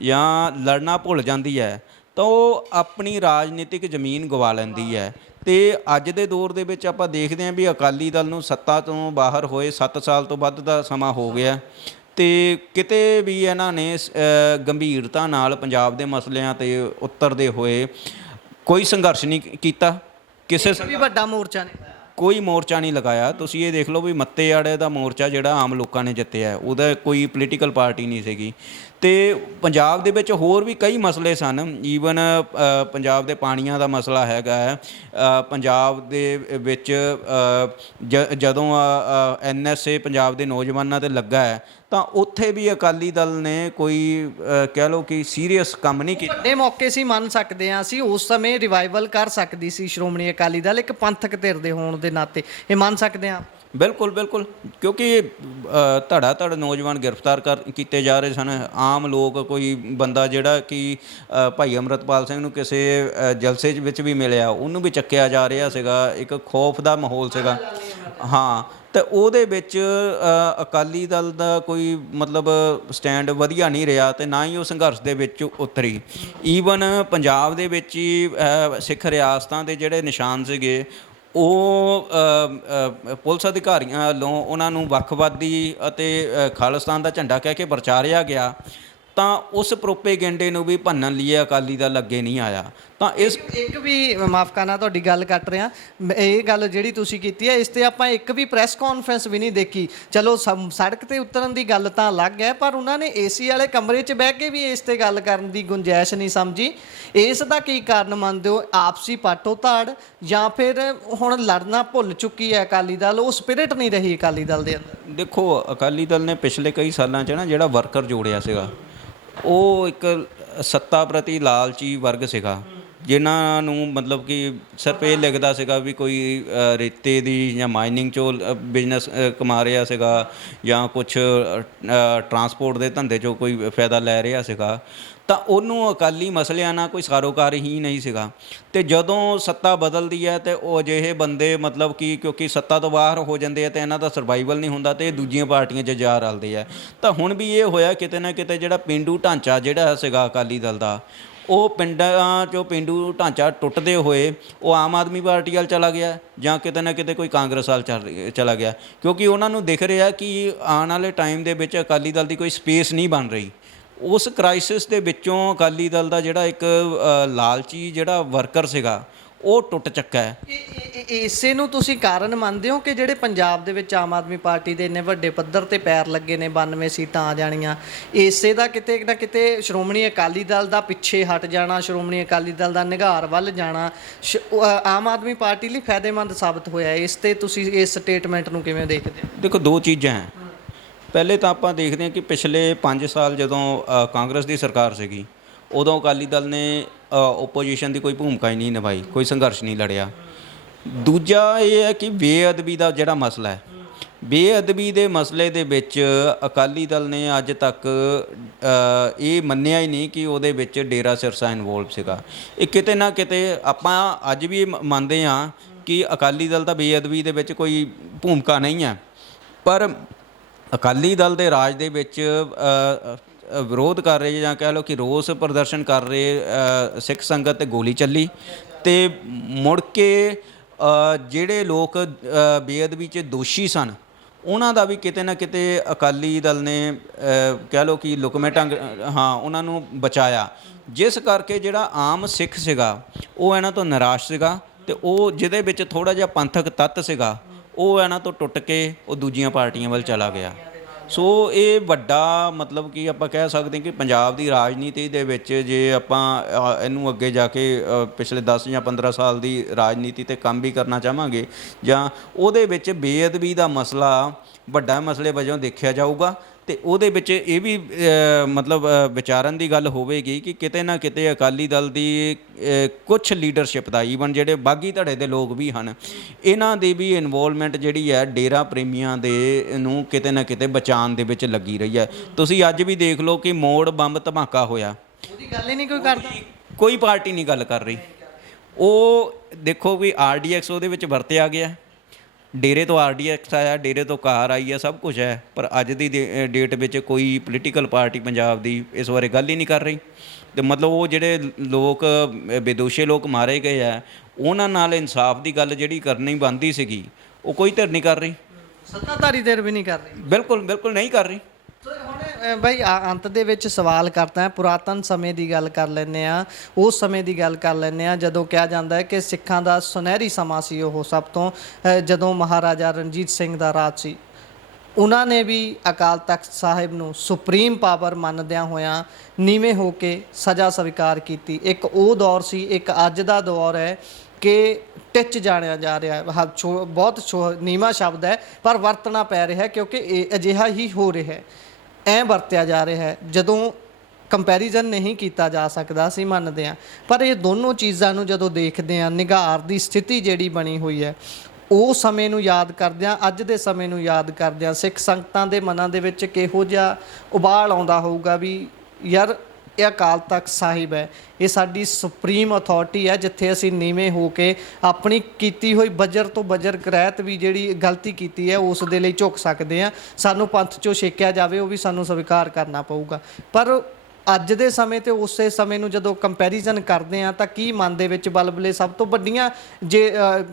ਜਾਂ ਲੜਨਾ ਭੁੱਲ ਜਾਂਦੀ ਹੈ ਤਾਂ ਉਹ ਆਪਣੀ ਰਾਜਨੀਤਿਕ ਜ਼ਮੀਨ ਗਵਾ ਲੈਂਦੀ ਹੈ। ਅਤੇ ਅੱਜ ਦੇ ਦੌਰ ਦੇ ਵਿੱਚ ਆਪਾਂ ਦੇਖਦੇ ਹਾਂ ਵੀ ਅਕਾਲੀ ਦਲ ਨੂੰ ਸੱਤਾ ਤੋਂ ਬਾਹਰ ਹੋਏ 7 ਸਾਲ ਤੋਂ ਵੱਧ ਦਾ ਸਮਾਂ ਹੋ ਗਿਆ ਅਤੇ ਕਿਤੇ ਵੀ ਇਹਨਾਂ ਨੇ ਗੰਭੀਰਤਾ ਨਾਲ ਪੰਜਾਬ ਦੇ ਮਸਲਿਆਂ 'ਤੇ ਉਤਰਦੇ ਹੋਏ ਕੋਈ ਸੰਘਰਸ਼ ਨਹੀਂ ਕੀਤਾ। ਕਿਸੇ ਵੀ ਵੱਡਾ ਮੋਰਚਾ ਨਹੀਂ ਕੋਈ ਮੋਰਚਾ ਨਹੀਂ ਲਗਾਇਆ। ਤੁਸੀਂ ਇਹ ਦੇਖ ਲਓ ਵੀ ਮੱਤੇ ਆੜੇ ਦਾ ਮੋਰਚਾ ਜਿਹੜਾ ਆਮ ਲੋਕਾਂ ਨੇ ਜਿੱਤਿਆ, ਉਹਦਾ ਕੋਈ ਪੋਲੀਟੀਕਲ ਪਾਰਟੀ ਨਹੀਂ ਸੀਗੀ। ਅਤੇ ਪੰਜਾਬ ਦੇ ਵਿੱਚ ਹੋਰ ਵੀ ਕਈ ਮਸਲੇ ਸਨ, ਈਵਨ ਪੰਜਾਬ ਦੇ ਪਾਣੀਆਂ ਦਾ ਮਸਲਾ ਹੈਗਾ ਹੈ। ਪੰਜਾਬ ਦੇ ਵਿੱਚ ਜਦੋਂ NSA ਪੰਜਾਬ ਦੇ ਨੌਜਵਾਨਾਂ 'ਤੇ ਲੱਗਾ ਹੈ ਤਾਂ ਉੱਥੇ ਵੀ ਅਕਾਲੀ ਦਲ ਨੇ ਕੋਈ ਕਹਿ ਲਓ ਕਿ ਸੀਰੀਅਸ ਕੰਮ ਨਹੀਂ ਕੀਤਾ। ਵੱਡੇ ਮੌਕੇ ਸੀ, ਮੰਨ ਸਕਦੇ ਹਾਂ ਅਸੀਂ, ਉਸ ਸਮੇਂ ਰਿਵਾਈਵਲ ਕਰ ਸਕਦੀ ਸੀ ਸ਼੍ਰੋਮਣੀ ਅਕਾਲੀ ਦਲ ਇੱਕ ਪੰਥਕ ਧਿਰ ਦੇ ਹੋਣ ਦੇ ਨਾਤੇ, ਇਹ ਮੰਨ ਸਕਦੇ ਹਾਂ? ਬਿਲਕੁਲ ਬਿਲਕੁਲ, ਕਿਉਂਕਿ ਧੜਾ ਧੜ ਨੌਜਵਾਨ ਗ੍ਰਿਫਤਾਰ ਕੀਤੇ ਜਾ ਰਹੇ ਸਨ। ਆਮ ਲੋਕ, ਕੋਈ ਬੰਦਾ ਜਿਹੜਾ ਕਿ ਭਾਈ ਅੰਮ੍ਰਿਤਪਾਲ ਸਿੰਘ ਨੂੰ ਕਿਸੇ ਜਲਸੇ ਵਿੱਚ ਵੀ ਮਿਲਿਆ, ਉਹਨੂੰ ਵੀ ਚੱਕਿਆ ਜਾ ਰਿਹਾ ਸੀਗਾ। ਇੱਕ ਖੌਫ ਦਾ ਮਾਹੌਲ ਸੀਗਾ। ਹਾਂ, ਅਤੇ ਉਹਦੇ ਵਿੱਚ ਅਕਾਲੀ ਦਲ ਦਾ ਕੋਈ ਮਤਲਬ ਸਟੈਂਡ ਵਧੀਆ ਨਹੀਂ ਰਿਹਾ ਅਤੇ ਨਾ ਹੀ ਉਹ ਸੰਘਰਸ਼ ਦੇ ਵਿੱਚ ਉਤਰੀ। ਈਵਨ ਪੰਜਾਬ ਦੇ ਵਿੱਚ ਹੀ ਸਿੱਖ ਰਿਆਸਤਾਂ ਦੇ ਜਿਹੜੇ ਨਿਸ਼ਾਨ ਸੀਗੇ ਉਹ ਪੁਲਿਸ ਅਧਿਕਾਰੀਆਂ ਵੱਲੋਂ ਉਹਨਾਂ ਨੂੰ ਵੱਖਵਾਦੀ ਅਤੇ ਖਾਲਿਸਤਾਨ ਦਾ ਝੰਡਾ ਕਹਿ ਕੇ ਪ੍ਰਚਾਰਿਆ ਗਿਆ, ਤਾਂ ਉਸ ਪ੍ਰੋਪੇਗੈਂਡੇ ਨੂੰ ਵੀ ਭੰਨਣ ਲਈ ਅਕਾਲੀ ਦਲ ਅੱਗੇ ਨਹੀਂ ਆਇਆ। ਤਾਂ ਇਸ ਇੱਕ ਵੀ, ਮਾਫ ਕਰਨਾ ਤੁਹਾਡੀ ਗੱਲ ਕੱਟ ਰਿਹਾ, ਇਹ ਗੱਲ ਜਿਹੜੀ ਤੁਸੀਂ ਕੀਤੀ ਹੈ ਇਸ 'ਤੇ ਆਪਾਂ ਇੱਕ ਵੀ ਪ੍ਰੈਸ ਕਾਨਫਰੰਸ ਵੀ ਨਹੀਂ ਦੇਖੀ। ਚਲੋ ਸੜਕ 'ਤੇ ਉਤਰਨ ਦੀ ਗੱਲ ਤਾਂ ਅਲੱਗ ਹੈ, ਪਰ ਉਹਨਾਂ ਨੇ AC ਵਾਲੇ ਕਮਰੇ 'ਚ ਬਹਿ ਕੇ ਵੀ ਇਸ 'ਤੇ ਗੱਲ ਕਰਨ ਦੀ ਗੁੰਜਾਇਸ਼ ਨਹੀਂ ਸਮਝੀ। ਇਸ ਦਾ ਕੀ ਕਾਰਨ ਮੰਨਦੇ ਹੋ? ਆਪਸੀ ਪਾਟੋ ਧਾੜ ਜਾਂ ਫਿਰ ਹੁਣ ਲੜਨਾ ਭੁੱਲ ਚੁੱਕੀ ਹੈ ਅਕਾਲੀ ਦਲ, ਉਹ ਸਪਿਰਿਟ ਨਹੀਂ ਰਹੀ ਅਕਾਲੀ ਦਲ ਦੇ ਅੰਦਰ? ਦੇਖੋ, ਅਕਾਲੀ ਦਲ ਨੇ ਪਿਛਲੇ ਕਈ ਸਾਲਾਂ 'ਚ ਨਾ ਜਿਹੜਾ ਵਰਕਰ ਜੋੜਿਆ ਸੀਗਾ, ਉਹ ਇੱਕ ਸੱਤਾ ਪ੍ਰਤੀ ਲਾਲਚੀ ਵਰਗ ਸੀਗਾ, ਜਿਨ੍ਹਾਂ ਨੂੰ ਮਤਲਬ ਕਿ ਸਿਰਫ ਇਹ ਲਿਖਦਾ ਸੀਗਾ ਵੀ ਕੋਈ ਰੇਤੇ ਦੀ ਜਾਂ ਮਾਈਨਿੰਗ 'ਚੋਂ ਬਿਜ਼ਨਸ ਕਮਾ ਰਿਹਾ ਸੀਗਾ ਜਾਂ ਕੁਛ ਟਰਾਂਸਪੋਰਟ ਦੇ ਧੰਦੇ 'ਚੋਂ ਕੋਈ ਫਾਇਦਾ ਲੈ ਰਿਹਾ ਸੀਗਾ, ਤਾਂ ਉਹਨੂੰ ਅਕਾਲੀ ਮਸਲਿਆਂ ਨਾਲ ਕੋਈ ਸਾਰੋਕਾਰ ਹੀ ਨਹੀਂ ਸੀਗਾ। ਅਤੇ ਜਦੋਂ ਸੱਤਾ ਬਦਲਦੀ ਹੈ ਅਤੇ ਉਹ ਅਜਿਹੇ ਬੰਦੇ ਮਤਲਬ ਕਿ ਕਿਉਂਕਿ ਸੱਤਾ ਤੋਂ ਬਾਹਰ ਹੋ ਜਾਂਦੇ ਆ ਅਤੇ ਇਹਨਾਂ ਦਾ ਸਰਵਾਈਵਲ ਨਹੀਂ ਹੁੰਦਾ ਅਤੇ ਦੂਜੀਆਂ ਪਾਰਟੀਆਂ 'ਚ ਜਾ ਰਲਦੇ ਆ। ਤਾਂ ਹੁਣ ਵੀ ਇਹ ਹੋਇਆ ਕਿਤੇ ਨਾ ਕਿਤੇ ਜਿਹੜਾ ਪੇਂਡੂ ਢਾਂਚਾ ਜਿਹੜਾ ਸੀਗਾ ਅਕਾਲੀ ਦਲ ਦਾ, ਉਹ ਪਿੰਡਾਂ 'ਚੋਂ ਪੇਂਡੂ ਢਾਂਚਾ ਟੁੱਟਦੇ ਹੋਏ ਉਹ ਆਮ ਆਦਮੀ ਪਾਰਟੀ ਵੱਲ ਚਲਾ ਗਿਆ ਜਾਂ ਕਿਤੇ ਨਾ ਕਿਤੇ ਕੋਈ ਕਾਂਗਰਸ ਵੱਲ ਚਲਾ ਗਿਆ, ਕਿਉਂਕਿ ਉਹਨਾਂ ਨੂੰ ਦਿਖ ਰਿਹਾ ਕਿ ਆਉਣ ਵਾਲੇ ਟਾਈਮ ਦੇ ਵਿੱਚ ਅਕਾਲੀ ਦਲ ਦੀ ਕੋਈ ਸਪੇਸ ਨਹੀਂ ਬਣ ਰਹੀ। ਉਸ ਕ੍ਰਾਈਸਿਸ ਦੇ ਵਿੱਚੋਂ ਅਕਾਲੀ ਦਲ ਦਾ ਜਿਹੜਾ ਇੱਕ ਲਾਲਚੀ ਜਿਹੜਾ ਵਰਕਰ ਸੀਗਾ ਉਹ ਟੁੱਟ ਚੱਕਾ ਹੈ। ਇਸੇ ਨੂੰ ਤੁਸੀਂ ਕਾਰਨ ਮੰਨਦੇ ਹੋ ਕਿ ਜਿਹੜੇ ਪੰਜਾਬ ਦੇ ਵਿੱਚ ਆਮ ਆਦਮੀ ਪਾਰਟੀ ਦੇ ਇੰਨੇ ਵੱਡੇ ਪੱਧਰ ਤੇ ਪੈਰ ਲੱਗੇ ਨੇ, 92 ਸੀਟਾਂ ਆ ਜਾਣੀਆਂ, ਇਸੇ ਦਾ ਕਿਤੇ ਨਾ ਕਿਤੇ ਸ਼੍ਰੋਮਣੀ ਅਕਾਲੀ ਦਲ ਦਾ ਪਿੱਛੇ ਹਟ ਜਾਣਾ, ਸ਼੍ਰੋਮਣੀ ਅਕਾਲੀ ਦਲ ਦਾ ਨਿਘਾਰ ਵੱਲ ਜਾਣਾ ਆਮ ਆਦਮੀ ਪਾਰਟੀ ਲਈ ਫਾਇਦੇਮੰਦ ਸਾਬਤ ਹੋਇਆ? ਇਸ 'ਤੇ ਤੁਸੀਂ ਇਸ ਸਟੇਟਮੈਂਟ ਨੂੰ ਕਿਵੇਂ ਦੇਖਦੇ ਹੋ? ਦੇਖੋ, ਦੋ ਚੀਜ਼ਾਂ ਹੈ। ਪਹਿਲੇ ਤਾਂ ਆਪਾਂ ਦੇਖਦੇ ਹਾਂ ਕਿ ਪਿਛਲੇ 5 ਸਾਲ ਜਦੋਂ ਕਾਂਗਰਸ ਦੀ ਸਰਕਾਰ ਸੀਗੀ, ਉਦੋਂ ਅਕਾਲੀ ਦਲ ਨੇ ਓਪੋਜੀਸ਼ਨ ਦੀ ਕੋਈ ਭੂਮਿਕਾ ਹੀ ਨਹੀਂ ਨਿਭਾਈ, ਕੋਈ ਸੰਘਰਸ਼ ਨਹੀਂ ਲੜਿਆ। ਦੂਜਾ ਇਹ ਹੈ ਕਿ ਬੇਅਦਬੀ ਦਾ ਜਿਹੜਾ ਮਸਲਾ ਹੈ, ਬੇਅਦਬੀ ਦੇ ਮਸਲੇ ਦੇ ਵਿੱਚ ਅਕਾਲੀ ਦਲ ਨੇ ਅੱਜ ਤੱਕ ਇਹ ਮੰਨਿਆ ਹੀ ਨਹੀਂ ਕਿ ਉਹਦੇ ਵਿੱਚ ਡੇਰਾ ਸਿਰਸਾ ਇਨਵੋਲਵ ਸੀਗਾ। ਇਹ ਕਿਤੇ ਨਾ ਕਿਤੇ ਆਪਾਂ ਅੱਜ ਵੀ ਮੰਨਦੇ ਹਾਂ ਕਿ ਅਕਾਲੀ ਦਲ ਦਾ ਬੇਅਦਬੀ ਦੇ ਵਿੱਚ ਕੋਈ ਭੂਮਿਕਾ ਨਹੀਂ ਹੈ, ਪਰ ਅਕਾਲੀ ਦਲ ਦੇ ਰਾਜ ਦੇ ਵਿੱਚ ਵਿਰੋਧ ਕਰ ਰਹੇ ਜਾਂ ਕਹਿ ਲਓ ਕਿ ਰੋਸ ਪ੍ਰਦਰਸ਼ਨ ਕਰ ਰਹੇ ਸਿੱਖ ਸੰਗਤ 'ਤੇ ਗੋਲੀ ਚੱਲੀ ਅਤੇ ਮੁੜ ਕੇ ਜਿਹੜੇ ਲੋਕ ਬੇਅਦਬੀ 'ਚ ਦੋਸ਼ੀ ਸਨ ਉਹਨਾਂ ਦਾ ਵੀ ਕਿਤੇ ਨਾ ਕਿਤੇ ਅਕਾਲੀ ਦਲ ਨੇ ਕਹਿ ਲਓ ਕਿ ਲੁਕਵੇਂ ਢੰਗ ਉਹਨਾਂ ਨੂੰ ਬਚਾਇਆ, ਜਿਸ ਕਰਕੇ ਜਿਹੜਾ ਆਮ ਸਿੱਖ ਸੀਗਾ ਉਹ ਇਹਨਾਂ ਤੋਂ ਨਿਰਾਸ਼ ਸੀਗਾ ਅਤੇ ਉਹ ਜਿਹਦੇ ਵਿੱਚ ਥੋੜ੍ਹਾ ਜਿਹਾ ਪੰਥਕ ਤੱਤ ਸੀਗਾ ਉਹ ਇਹਨਾਂ ਤੋਂ ਟੁੱਟ ਕੇ ਉਹ ਦੂਜੀਆਂ ਪਾਰਟੀਆਂ ਵੱਲ ਚਲਾ ਗਿਆ। ਸੋ ਇਹ ਵੱਡਾ ਮਤਲਬ ਕਿ ਆਪਾਂ ਕਹਿ ਸਕਦੇ ਕਿ ਪੰਜਾਬ ਦੀ ਰਾਜਨੀਤੀ ਦੇ ਵਿੱਚ ਜੇ ਆਪਾਂ ਇਹਨੂੰ ਅੱਗੇ ਜਾ ਕੇ ਪਿਛਲੇ 10 ਜਾਂ 15 ਸਾਲ ਦੀ ਰਾਜਨੀਤੀ 'ਤੇ ਕੰਮ ਵੀ ਕਰਨਾ ਚਾਹਾਂਗੇ ਜਾਂ ਉਹਦੇ ਵਿੱਚ ਬੇਅਦਬੀ ਦਾ ਮਸਲਾ ਵੱਡਾ ਮਸਲੇ ਵਜੋਂ ਦੇਖਿਆ ਜਾਊਗਾ। ਅਤੇ ਉਹਦੇ ਵਿੱਚ ਇਹ ਵੀ ਮਤਲਬ ਵਿਚਾਰਨ ਦੀ ਗੱਲ ਹੋਵੇਗੀ ਕਿ ਕਿਤੇ ਨਾ ਕਿਤੇ ਅਕਾਲੀ ਦਲ ਦੀ ਕੁਛ ਲੀਡਰਸ਼ਿਪ ਦਾ ਈਵਨ ਜਿਹੜੇ ਬਾਗੀ ਧੜੇ ਦੇ ਲੋਕ ਵੀ ਹਨ, ਇਹਨਾਂ ਦੀ ਵੀ ਇਨਵੋਲਵਮੈਂਟ ਜਿਹੜੀ ਹੈ ਡੇਰਾ ਪ੍ਰੇਮੀਆਂ ਦੇ ਨੂੰ ਕਿਤੇ ਨਾ ਕਿਤੇ ਬਚਾਉਣ ਦੇ ਵਿੱਚ ਲੱਗੀ ਰਹੀ ਹੈ। ਤੁਸੀਂ ਅੱਜ ਵੀ ਦੇਖ ਲਓ ਕਿ ਮੋੜ ਬੰਬ ਧਮਾਕਾ ਹੋਇਆ, ਉਹਦੀ ਗੱਲ ਹੀ ਨਹੀਂ ਕੋਈ ਕਰਦਾ, ਕੋਈ ਪਾਰਟੀ ਨਹੀਂ ਗੱਲ ਕਰ ਰਹੀ। ਉਹ ਦੇਖੋ ਵੀ RDX ਉਹਦੇ ਵਿੱਚ ਵਰਤਿਆ ਗਿਆ, ਡੇਰੇ ਤੋਂ RDX ਆਇਆ, ਡੇਰੇ ਤੋਂ ਕਾਰ ਆਈ ਹੈ, ਸਭ ਕੁਝ ਹੈ, ਪਰ ਅੱਜ ਦੀ ਡੇਟ ਵਿੱਚ ਕੋਈ ਪੋਲੀਟੀਕਲ ਪਾਰਟੀ ਪੰਜਾਬ ਦੀ ਇਸ ਬਾਰੇ ਗੱਲ ਹੀ ਨਹੀਂ ਕਰ ਰਹੀ। ਅਤੇ ਮਤਲਬ ਉਹ ਜਿਹੜੇ ਲੋਕ ਬੇਦੋਸ਼ੇ ਲੋਕ ਮਾਰੇ ਗਏ ਆ, ਉਹਨਾਂ ਨਾਲ ਇਨਸਾਫ ਦੀ ਗੱਲ ਜਿਹੜੀ ਕਰਨੀ ਬਣਦੀ ਸੀਗੀ, ਉਹ ਕੋਈ ਧਿਰ ਨਹੀਂ ਕਰ ਰਹੀ, ਸੱਤਾਧਾਰੀ ਧਿਰ ਵੀ ਨਹੀਂ ਕਰ ਰਹੀ। ਬਿਲਕੁਲ ਬਿਲਕੁਲ ਨਹੀਂ ਕਰ ਰਹੀ। ਹੁਣ ਬਾਈ ਅੰਤ ਦੇ ਵਿੱਚ ਸਵਾਲ ਕਰਦਾ ਹੈ, ਪੁਰਾਤਨ ਸਮੇਂ ਦੀ ਗੱਲ ਕਰ ਲੈਂਦੇ ਆ, ਉਸ ਸਮੇਂ ਦੀ ਗੱਲ ਕਰ ਲੈਂਦੇ ਆ ਜਦੋਂ ਕਿਹਾ ਜਾਂਦਾ ਹੈ ਕਿ ਸਿੱਖਾਂ ਦਾ ਸੁਨਹਿਰੀ ਸਮਾਂ ਸੀ ਉਹ ਸਭ ਤੋਂ, ਜਦੋਂ ਮਹਾਰਾਜਾ ਰਣਜੀਤ ਸਿੰਘ ਦਾ ਰਾਜ ਸੀ। ਉਹਨਾਂ ਨੇ ਵੀ ਅਕਾਲ ਤਖਤ ਸਾਹਿਬ ਨੂੰ ਸੁਪਰੀਮ ਪਾਵਰ ਮੰਨਦਿਆਂ ਹੋਇਆਂ ਨੀਵੇਂ ਹੋ ਕੇ ਸਜ਼ਾ ਸਵੀਕਾਰ ਕੀਤੀ। ਇੱਕ ਉਹ ਦੌਰ ਸੀ, ਇੱਕ ਅੱਜ ਦਾ ਦੌਰ ਹੈ ਕਿ ਟਿੱਚ ਜਾਣਿਆ ਜਾ ਰਿਹਾ ਹੈ, ਬਹੁਤ ਨੀਵਾਂ ਸ਼ਬਦ ਹੈ ਪਰ ਵਰਤਣਾ ਪੈ ਰਿਹਾ ਕਿਉਂਕਿ ਇਹ ਅਜਿਹਾ ਹੀ ਹੋ ਰਿਹਾ ਹੈ, ਐਂ ਵਰਤਿਆ ਜਾ ਰਿਹਾ ਹੈ। ਜਦੋਂ ਕੰਪੈਰੀਜ਼ਨ ਨਹੀਂ ਕੀਤਾ ਜਾ ਸਕਦਾ ਅਸੀਂ ਮੰਨਦੇ ਹਾਂ, ਪਰ ਇਹ ਦੋਨੋਂ ਚੀਜ਼ਾਂ ਨੂੰ ਜਦੋਂ ਦੇਖਦੇ ਹਾਂ, ਨਿਘਾਰ ਦੀ ਸਥਿਤੀ ਜਿਹੜੀ ਬਣੀ ਹੋਈ ਹੈ, ਉਹ ਸਮੇਂ ਨੂੰ ਯਾਦ ਕਰਦਿਆਂ, ਅੱਜ ਦੇ ਸਮੇਂ ਨੂੰ ਯਾਦ ਕਰਦਿਆਂ ਸਿੱਖ ਸੰਗਤਾਂ ਦੇ ਮਨਾਂ ਦੇ ਵਿੱਚ ਕਿਹੋ ਜਿਹਾ ਉਬਾਲ ਆਉਂਦਾ ਹੋਊਗਾ ਵੀ ਯਾਰ ਇਹ ਅਕਾਲ ਤਖਤ ਸਾਹਿਬ ਹੈ, ਇਹ ਸਾਡੀ ਸੁਪਰੀਮ ਅਥਾਰਟੀ ਹੈ, ਜਿੱਥੇ ਅਸੀਂ ਨੀਵੇਂ ਹੋ ਕੇ ਆਪਣੀ ਕੀਤੀ ਹੋਈ ਬਜਰ ਤੋਂ ਬਜਰ ਕਰਾਇਤ ਵੀ ਜਿਹੜੀ ਗਲਤੀ ਕੀਤੀ ਹੈ ਉਸ ਦੇ ਲਈ ਝੁਕ ਸਕਦੇ ਹਾਂ। ਸਾਨੂੰ ਪੰਥ 'ਚੋਂ ਛੇਕਿਆ ਜਾਵੇ, ਉਹ ਵੀ ਸਾਨੂੰ ਸਵੀਕਾਰ ਕਰਨਾ ਪਊਗਾ। ਪਰ ਅੱਜ ਦੇ ਸਮੇਂ ਤੇ ਉਸੇ ਸਮੇਂ ਨੂੰ ਜਦੋਂ ਕੰਪੈਰੀਜ਼ਨ ਕਰਦੇ ਹਾਂ ਤਾਂ ਕੀ ਮਨ ਦੇ ਵਿੱਚ ਬਲਬਲੇ ਸਭ ਤੋਂ ਵੱਡੀਆਂ ਜੇ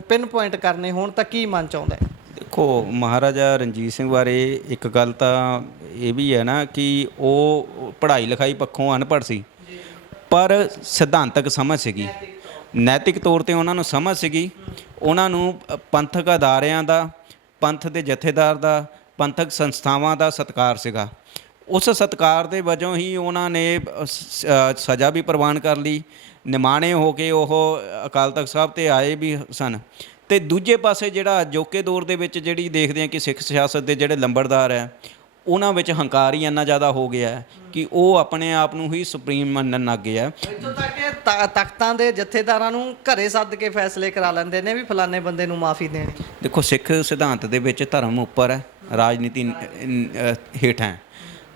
ਪਿੰਨ ਪੁਆਇੰਟ ਕਰਨੇ ਹੋਣ ਤਾਂ ਕੀ ਮਨ 'ਚ ਆਉਂਦਾ? ਦੇਖੋ, ਮਹਾਰਾਜਾ ਰਣਜੀਤ ਸਿੰਘ ਬਾਰੇ ਇੱਕ ਗੱਲ ਤਾਂ ਇਹ ਵੀ ਹੈ ਨਾ ਕਿ ਉਹ ਪੜ੍ਹਾਈ ਲਿਖਾਈ ਪੱਖੋਂ ਅਨਪੜ੍ਹ ਸੀ, ਪਰ ਸਿਧਾਂਤਕ ਸਮਝ ਸੀਗੀ, ਨੈਤਿਕ ਤੌਰ 'ਤੇ ਉਹਨਾਂ ਨੂੰ ਸਮਝ ਸੀਗੀ। ਉਹਨਾਂ ਨੂੰ ਪੰਥਕ ਅਦਾਰਿਆਂ ਦਾ, ਪੰਥ ਦੇ ਜਥੇਦਾਰ ਦਾ, ਪੰਥਕ ਸੰਸਥਾਵਾਂ ਦਾ ਸਤਿਕਾਰ ਸੀਗਾ। ਉਸ ਸਤਿਕਾਰ ਦੇ ਵਜੋਂ ਹੀ ਉਹਨਾਂ ਨੇ ਸਜ਼ਾ ਵੀ ਪ੍ਰਵਾਨ ਕਰ ਲਈ, ਨਿਮਾਣੇ ਹੋ ਕੇ ਉਹ ਅਕਾਲ ਤਖਤ ਸਾਹਿਬ 'ਤੇ ਆਏ ਵੀ ਸਨ। ਅਤੇ ਦੂਜੇ ਪਾਸੇ ਜਿਹੜਾ ਅਜੋਕੇ ਦੌਰ ਦੇ ਵਿੱਚ ਜਿਹੜੀ ਦੇਖਦੇ ਹਾਂ ਕਿ ਸਿੱਖ ਸਿਆਸਤ ਦੇ ਜਿਹੜੇ ਲੰਬੜਦਾਰ ਹੈ, ਉਹਨਾਂ ਵਿੱਚ ਹੰਕਾਰ ਹੀ ਇੰਨਾ ਜ਼ਿਆਦਾ ਹੋ ਗਿਆ ਕਿ ਉਹ ਆਪਣੇ ਆਪ ਨੂੰ ਹੀ ਸੁਪਰੀਮ ਮੰਨਣ ਲੱਗ ਗਏ ਆ। ਇੱਥੋਂ ਤੱਕ ਕਿ ਤਖਤਾਂ ਦੇ ਜਥੇਦਾਰਾਂ ਨੂੰ ਘਰੇ ਸੱਦ ਕੇ ਫੈਸਲੇ ਕਰਾ ਲੈਂਦੇ ਨੇ ਵੀ ਫਲਾਣੇ ਬੰਦੇ ਨੂੰ ਮਾਫੀ ਦੇਣੀ। ਦੇਖੋ, ਸਿੱਖ ਸਿਧਾਂਤ ਦੇ ਵਿੱਚ ਧਰਮ ਉੱਪਰ ਹੈ, ਰਾਜਨੀਤੀ ਹੇਠ ਹੈ।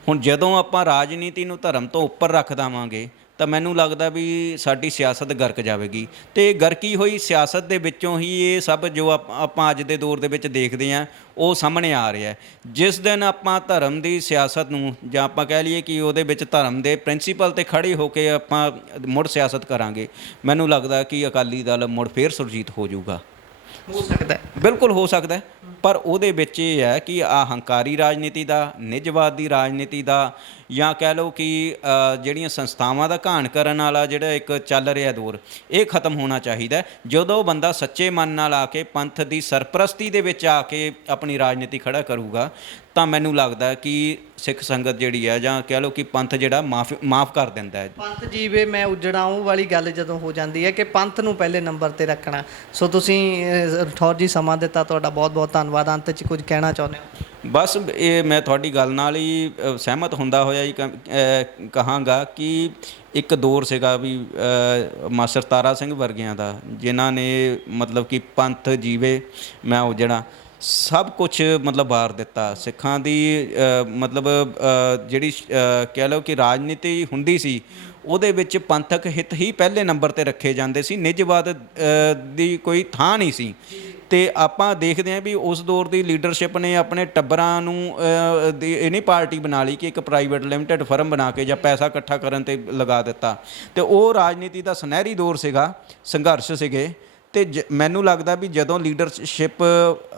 ਹੁਣ ਜਦੋਂ ਆਪਾਂ ਰਾਜਨੀਤੀ ਨੂੰ ਧਰਮ ਤੋਂ ਉੱਪਰ ਰੱਖ ਦੇਵਾਂਗੇ ਤਾਂ ਮੈਨੂੰ ਲੱਗਦਾ ਵੀ ਸਾਡੀ ਸਿਆਸਤ ਗਰਕ ਜਾਵੇਗੀ। ਅਤੇ ਗਰਕੀ ਹੋਈ ਸਿਆਸਤ ਦੇ ਵਿੱਚੋਂ ਹੀ ਇਹ ਸਭ ਜੋ ਆਪਾਂ ਅੱਜ ਦੇ ਦੌਰ ਦੇ ਵਿੱਚ ਦੇਖਦੇ ਹਾਂ ਉਹ ਸਾਹਮਣੇ ਆ ਰਿਹਾ। ਜਿਸ ਦਿਨ ਆਪਾਂ ਧਰਮ ਦੀ ਸਿਆਸਤ ਨੂੰ ਜਾਂ ਆਪਾਂ ਕਹਿ ਲਈਏ ਕਿ ਉਹਦੇ ਵਿੱਚ ਧਰਮ ਦੇ ਪ੍ਰਿੰਸੀਪਲ 'ਤੇ ਖੜ੍ਹੇ ਹੋ ਕੇ ਆਪਾਂ ਮੁੜ ਸਿਆਸਤ ਕਰਾਂਗੇ, ਮੈਨੂੰ ਲੱਗਦਾ ਕਿ ਅਕਾਲੀ ਦਲ ਮੁੜ ਫੇਰ ਸੁਰਜੀਤ ਹੋ ਜਾਊਗਾ। ਹੋ ਸਕਦਾ, ਬਿਲਕੁਲ ਹੋ ਸਕਦਾ, ਪਰ ਉਹਦੇ ਵਿੱਚ ਇਹ ਹੈ ਕਿ ਆ ਹੰਕਾਰੀ ਰਾਜਨੀਤੀ ਦਾ, ਨਿੱਜਵਾਦ ਦੀ ਰਾਜਨੀਤੀ ਦਾ, ਜਾਂ ਕਹਿ ਲਓ ਕਿ ਜਿਹੜੀਆਂ ਸੰਸਥਾਵਾਂ ਦਾ ਘਾਣ ਕਰਨ ਵਾਲਾ ਜਿਹੜਾ ਇੱਕ ਚੱਲ ਰਿਹਾ ਦੌਰ, ਇਹ ਖਤਮ ਹੋਣਾ ਚਾਹੀਦਾ। ਜਦੋਂ ਬੰਦਾ ਸੱਚੇ ਮਨ ਨਾਲ ਆ ਕੇ ਪੰਥ ਦੀ ਸਰਪ੍ਰਸਤੀ ਦੇ ਵਿੱਚ ਆ ਕੇ ਆਪਣੀ ਰਾਜਨੀਤੀ ਖੜਾ ਕਰੂਗਾ ਤਾਂ ਮੈਨੂੰ ਲੱਗਦਾ ਕਿ ਸਿੱਖ ਸੰਗਤ ਜਿਹੜੀ ਹੈ ਜਾਂ ਕਹਿ ਲਓ ਕਿ ਪੰਥ ਜਿਹੜਾ ਮਾਫ ਕਰ ਦਿੰਦਾ ਹੈ। ਪੰਥ ਜੀਵੇ ਮੈਂ ਉਜੜਾਂ ਉਹ ਵਾਲੀ ਗੱਲ ਜਦੋਂ ਹੋ ਜਾਂਦੀ ਹੈ ਕਿ ਪੰਥ ਨੂੰ ਪਹਿਲੇ ਨੰਬਰ 'ਤੇ ਰੱਖਣਾ। ਸੋ ਤੁਸੀਂ ਠੌਰ ਜੀ ਸਮਾਂ ਦਿੱਤਾ, ਤੁਹਾਡਾ ਬਹੁਤ ਬਹੁਤ ਧੰਨਵਾਦ। ਅੰਤ 'ਚ ਕੁਝ ਕਹਿਣਾ ਚਾਹੁੰਦੇ ਹੋ? ਬਸ ਇਹ ਮੈਂ ਤੁਹਾਡੀ ਗੱਲ ਨਾਲ ਹੀ ਸਹਿਮਤ ਹੁੰਦਾ ਹੋਇਆ ਹੀ ਕਹਾਂਗਾ ਕਿ ਇੱਕ ਦੌਰ ਸੀਗਾ ਵੀ ਮਾਸਟਰ ਤਾਰਾ ਸਿੰਘ ਵਰਗਿਆਂ ਦਾ, ਜਿਨ੍ਹਾਂ ਨੇ ਮਤਲਬ ਕਿ ਪੰਥ ਜੀਵੇ ਮੈਂ ਉਜੜਾਂ ਸਭ ਕੁਛ ਮਤਲਬ ਵਾਰ ਦਿੱਤਾ। ਸਿੱਖਾਂ ਦੀ ਮਤਲਬ ਜਿਹੜੀ ਕਹਿ ਲਓ ਕਿ ਰਾਜਨੀਤੀ ਹੁੰਦੀ ਸੀ ਉਹਦੇ ਵਿੱਚ ਪੰਥਕ ਹਿੱਤ ਹੀ ਪਹਿਲੇ ਨੰਬਰ 'ਤੇ ਰੱਖੇ ਜਾਂਦੇ ਸੀ, ਨਿੱਜਵਾਦ ਦੀ ਕੋਈ ਥਾਂ ਨਹੀਂ ਸੀ। ਅਤੇ ਆਪਾਂ ਦੇਖਦੇ ਹਾਂ ਵੀ ਉਸ ਦੌਰ ਦੀ ਲੀਡਰਸ਼ਿਪ ਨੇ ਆਪਣੇ ਟੱਬਰਾਂ ਨੂੰ ਇਹ ਨਹੀਂ ਪਾਰਟੀ ਬਣਾ ਲਈ ਕਿ ਇੱਕ ਪ੍ਰਾਈਵੇਟ ਲਿਮਟਿਡ ਫਰਮ ਬਣਾ ਕੇ ਜਾਂ ਪੈਸਾ ਇਕੱਠਾ ਕਰਨ 'ਤੇ ਲਗਾ ਦਿੱਤਾ। ਅਤੇ ਉਹ ਰਾਜਨੀਤੀ ਦਾ ਸੁਨਹਿਰੀ ਦੌਰ ਸੀਗਾ, ਸੰਘਰਸ਼ ਸੀਗੇ। ਅਤੇ ਮੈਨੂੰ ਲੱਗਦਾ ਵੀ ਜਦੋਂ ਲੀਡਰਸ਼ਿਪ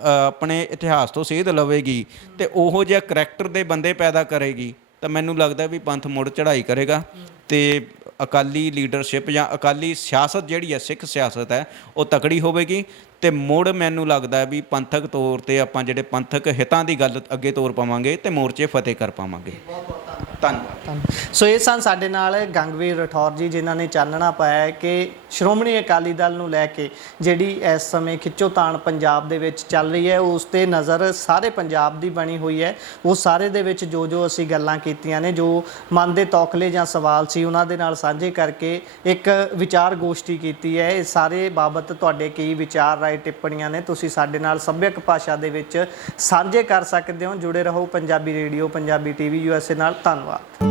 ਆਪਣੇ ਇਤਿਹਾਸ ਤੋਂ ਸੇਧ ਲਵੇਗੀ ਅਤੇ ਉਹੋ ਜਿਹਾ ਕਰੈਕਟਰ ਦੇ ਬੰਦੇ ਪੈਦਾ ਕਰੇਗੀ ਤਾਂ ਮੈਨੂੰ ਲੱਗਦਾ ਵੀ ਪੰਥ ਮੁੜ ਚੜ੍ਹਾਈ ਕਰੇਗਾ। ਅਤੇ ਅਕਾਲੀ ਲੀਡਰਸ਼ਿਪ ਜਾਂ ਅਕਾਲੀ ਸਿਆਸਤ ਜਿਹੜੀ ਹੈ, ਸਿੱਖ ਸਿਆਸਤ ਹੈ, ਉਹ ਤਕੜੀ ਹੋਵੇਗੀ। ਤੇ ਮੁੜ ਮੈਨੂੰ ਲੱਗਦਾ ਵੀ ਪੰਥਕ ਤੌਰ ਤੇ ਆਪਾਂ ਜਿਹੜੇ ਪੰਥਕ ਹਿੱਤਾਂ ਦੀ ਗੱਲ ਅੱਗੇ ਤੋਰ ਪਾਵਾਂਗੇ ਤੇ ਮੋਰਚੇ ਫਤਿਹ ਕਰ ਪਾਵਾਂਗੇ। ਧੰਨਵਾਦ। ਸੋ ਇਹ ਸਨ ਸਾਡੇ ਨਾਲ ਗੰਗਵੀਰ ਰਠੌਰ ਜੀ, ਜਿਨ੍ਹਾਂ ਨੇ ਚਾਨਣਾ ਪਾਇਆ ਹੈ ਕਿ ਸ਼੍ਰੋਮਣੀ ਅਕਾਲੀ ਦਲ ਨੂੰ ਲੈ ਕੇ ਜਿਹੜੀ ਇਸ ਸਮੇਂ ਖਿੱਚੋਤਾਣ ਪੰਜਾਬ ਦੇ ਵਿੱਚ ਚੱਲ ਰਹੀ ਹੈ, ਉਸ 'ਤੇ ਨਜ਼ਰ ਸਾਰੇ ਪੰਜਾਬ ਦੀ ਬਣੀ ਹੋਈ ਹੈ। ਉਹ ਸਾਰੇ ਦੇ ਵਿੱਚ ਜੋ ਅਸੀਂ ਗੱਲਾਂ ਕੀਤੀਆਂ ਨੇ, ਜੋ ਮਨ ਦੇ ਤੌਖਲੇ ਜਾਂ ਸਵਾਲ ਸੀ, ਉਹਨਾਂ ਦੇ ਨਾਲ ਸਾਂਝੇ ਕਰਕੇ ਇੱਕ ਵਿਚਾਰ ਗੋਸ਼ਟੀ ਕੀਤੀ ਹੈ। ਇਹ ਸਾਰੇ ਬਾਬਤ ਤੁਹਾਡੇ ਕੀ ਵਿਚਾਰ, ਰਾਏ, ਟਿੱਪਣੀਆਂ ਨੇ, ਤੁਸੀਂ ਸਾਡੇ ਨਾਲ ਸੱਭਿਅਕ ਭਾਸ਼ਾ ਦੇ ਵਿੱਚ ਸਾਂਝੇ ਕਰ ਸਕਦੇ ਹੋ। ਜੁੜੇ ਰਹੋ Punjabi radio, Punjabi TV USA ਨਾਲ। ਧੰਨਵਾਦ।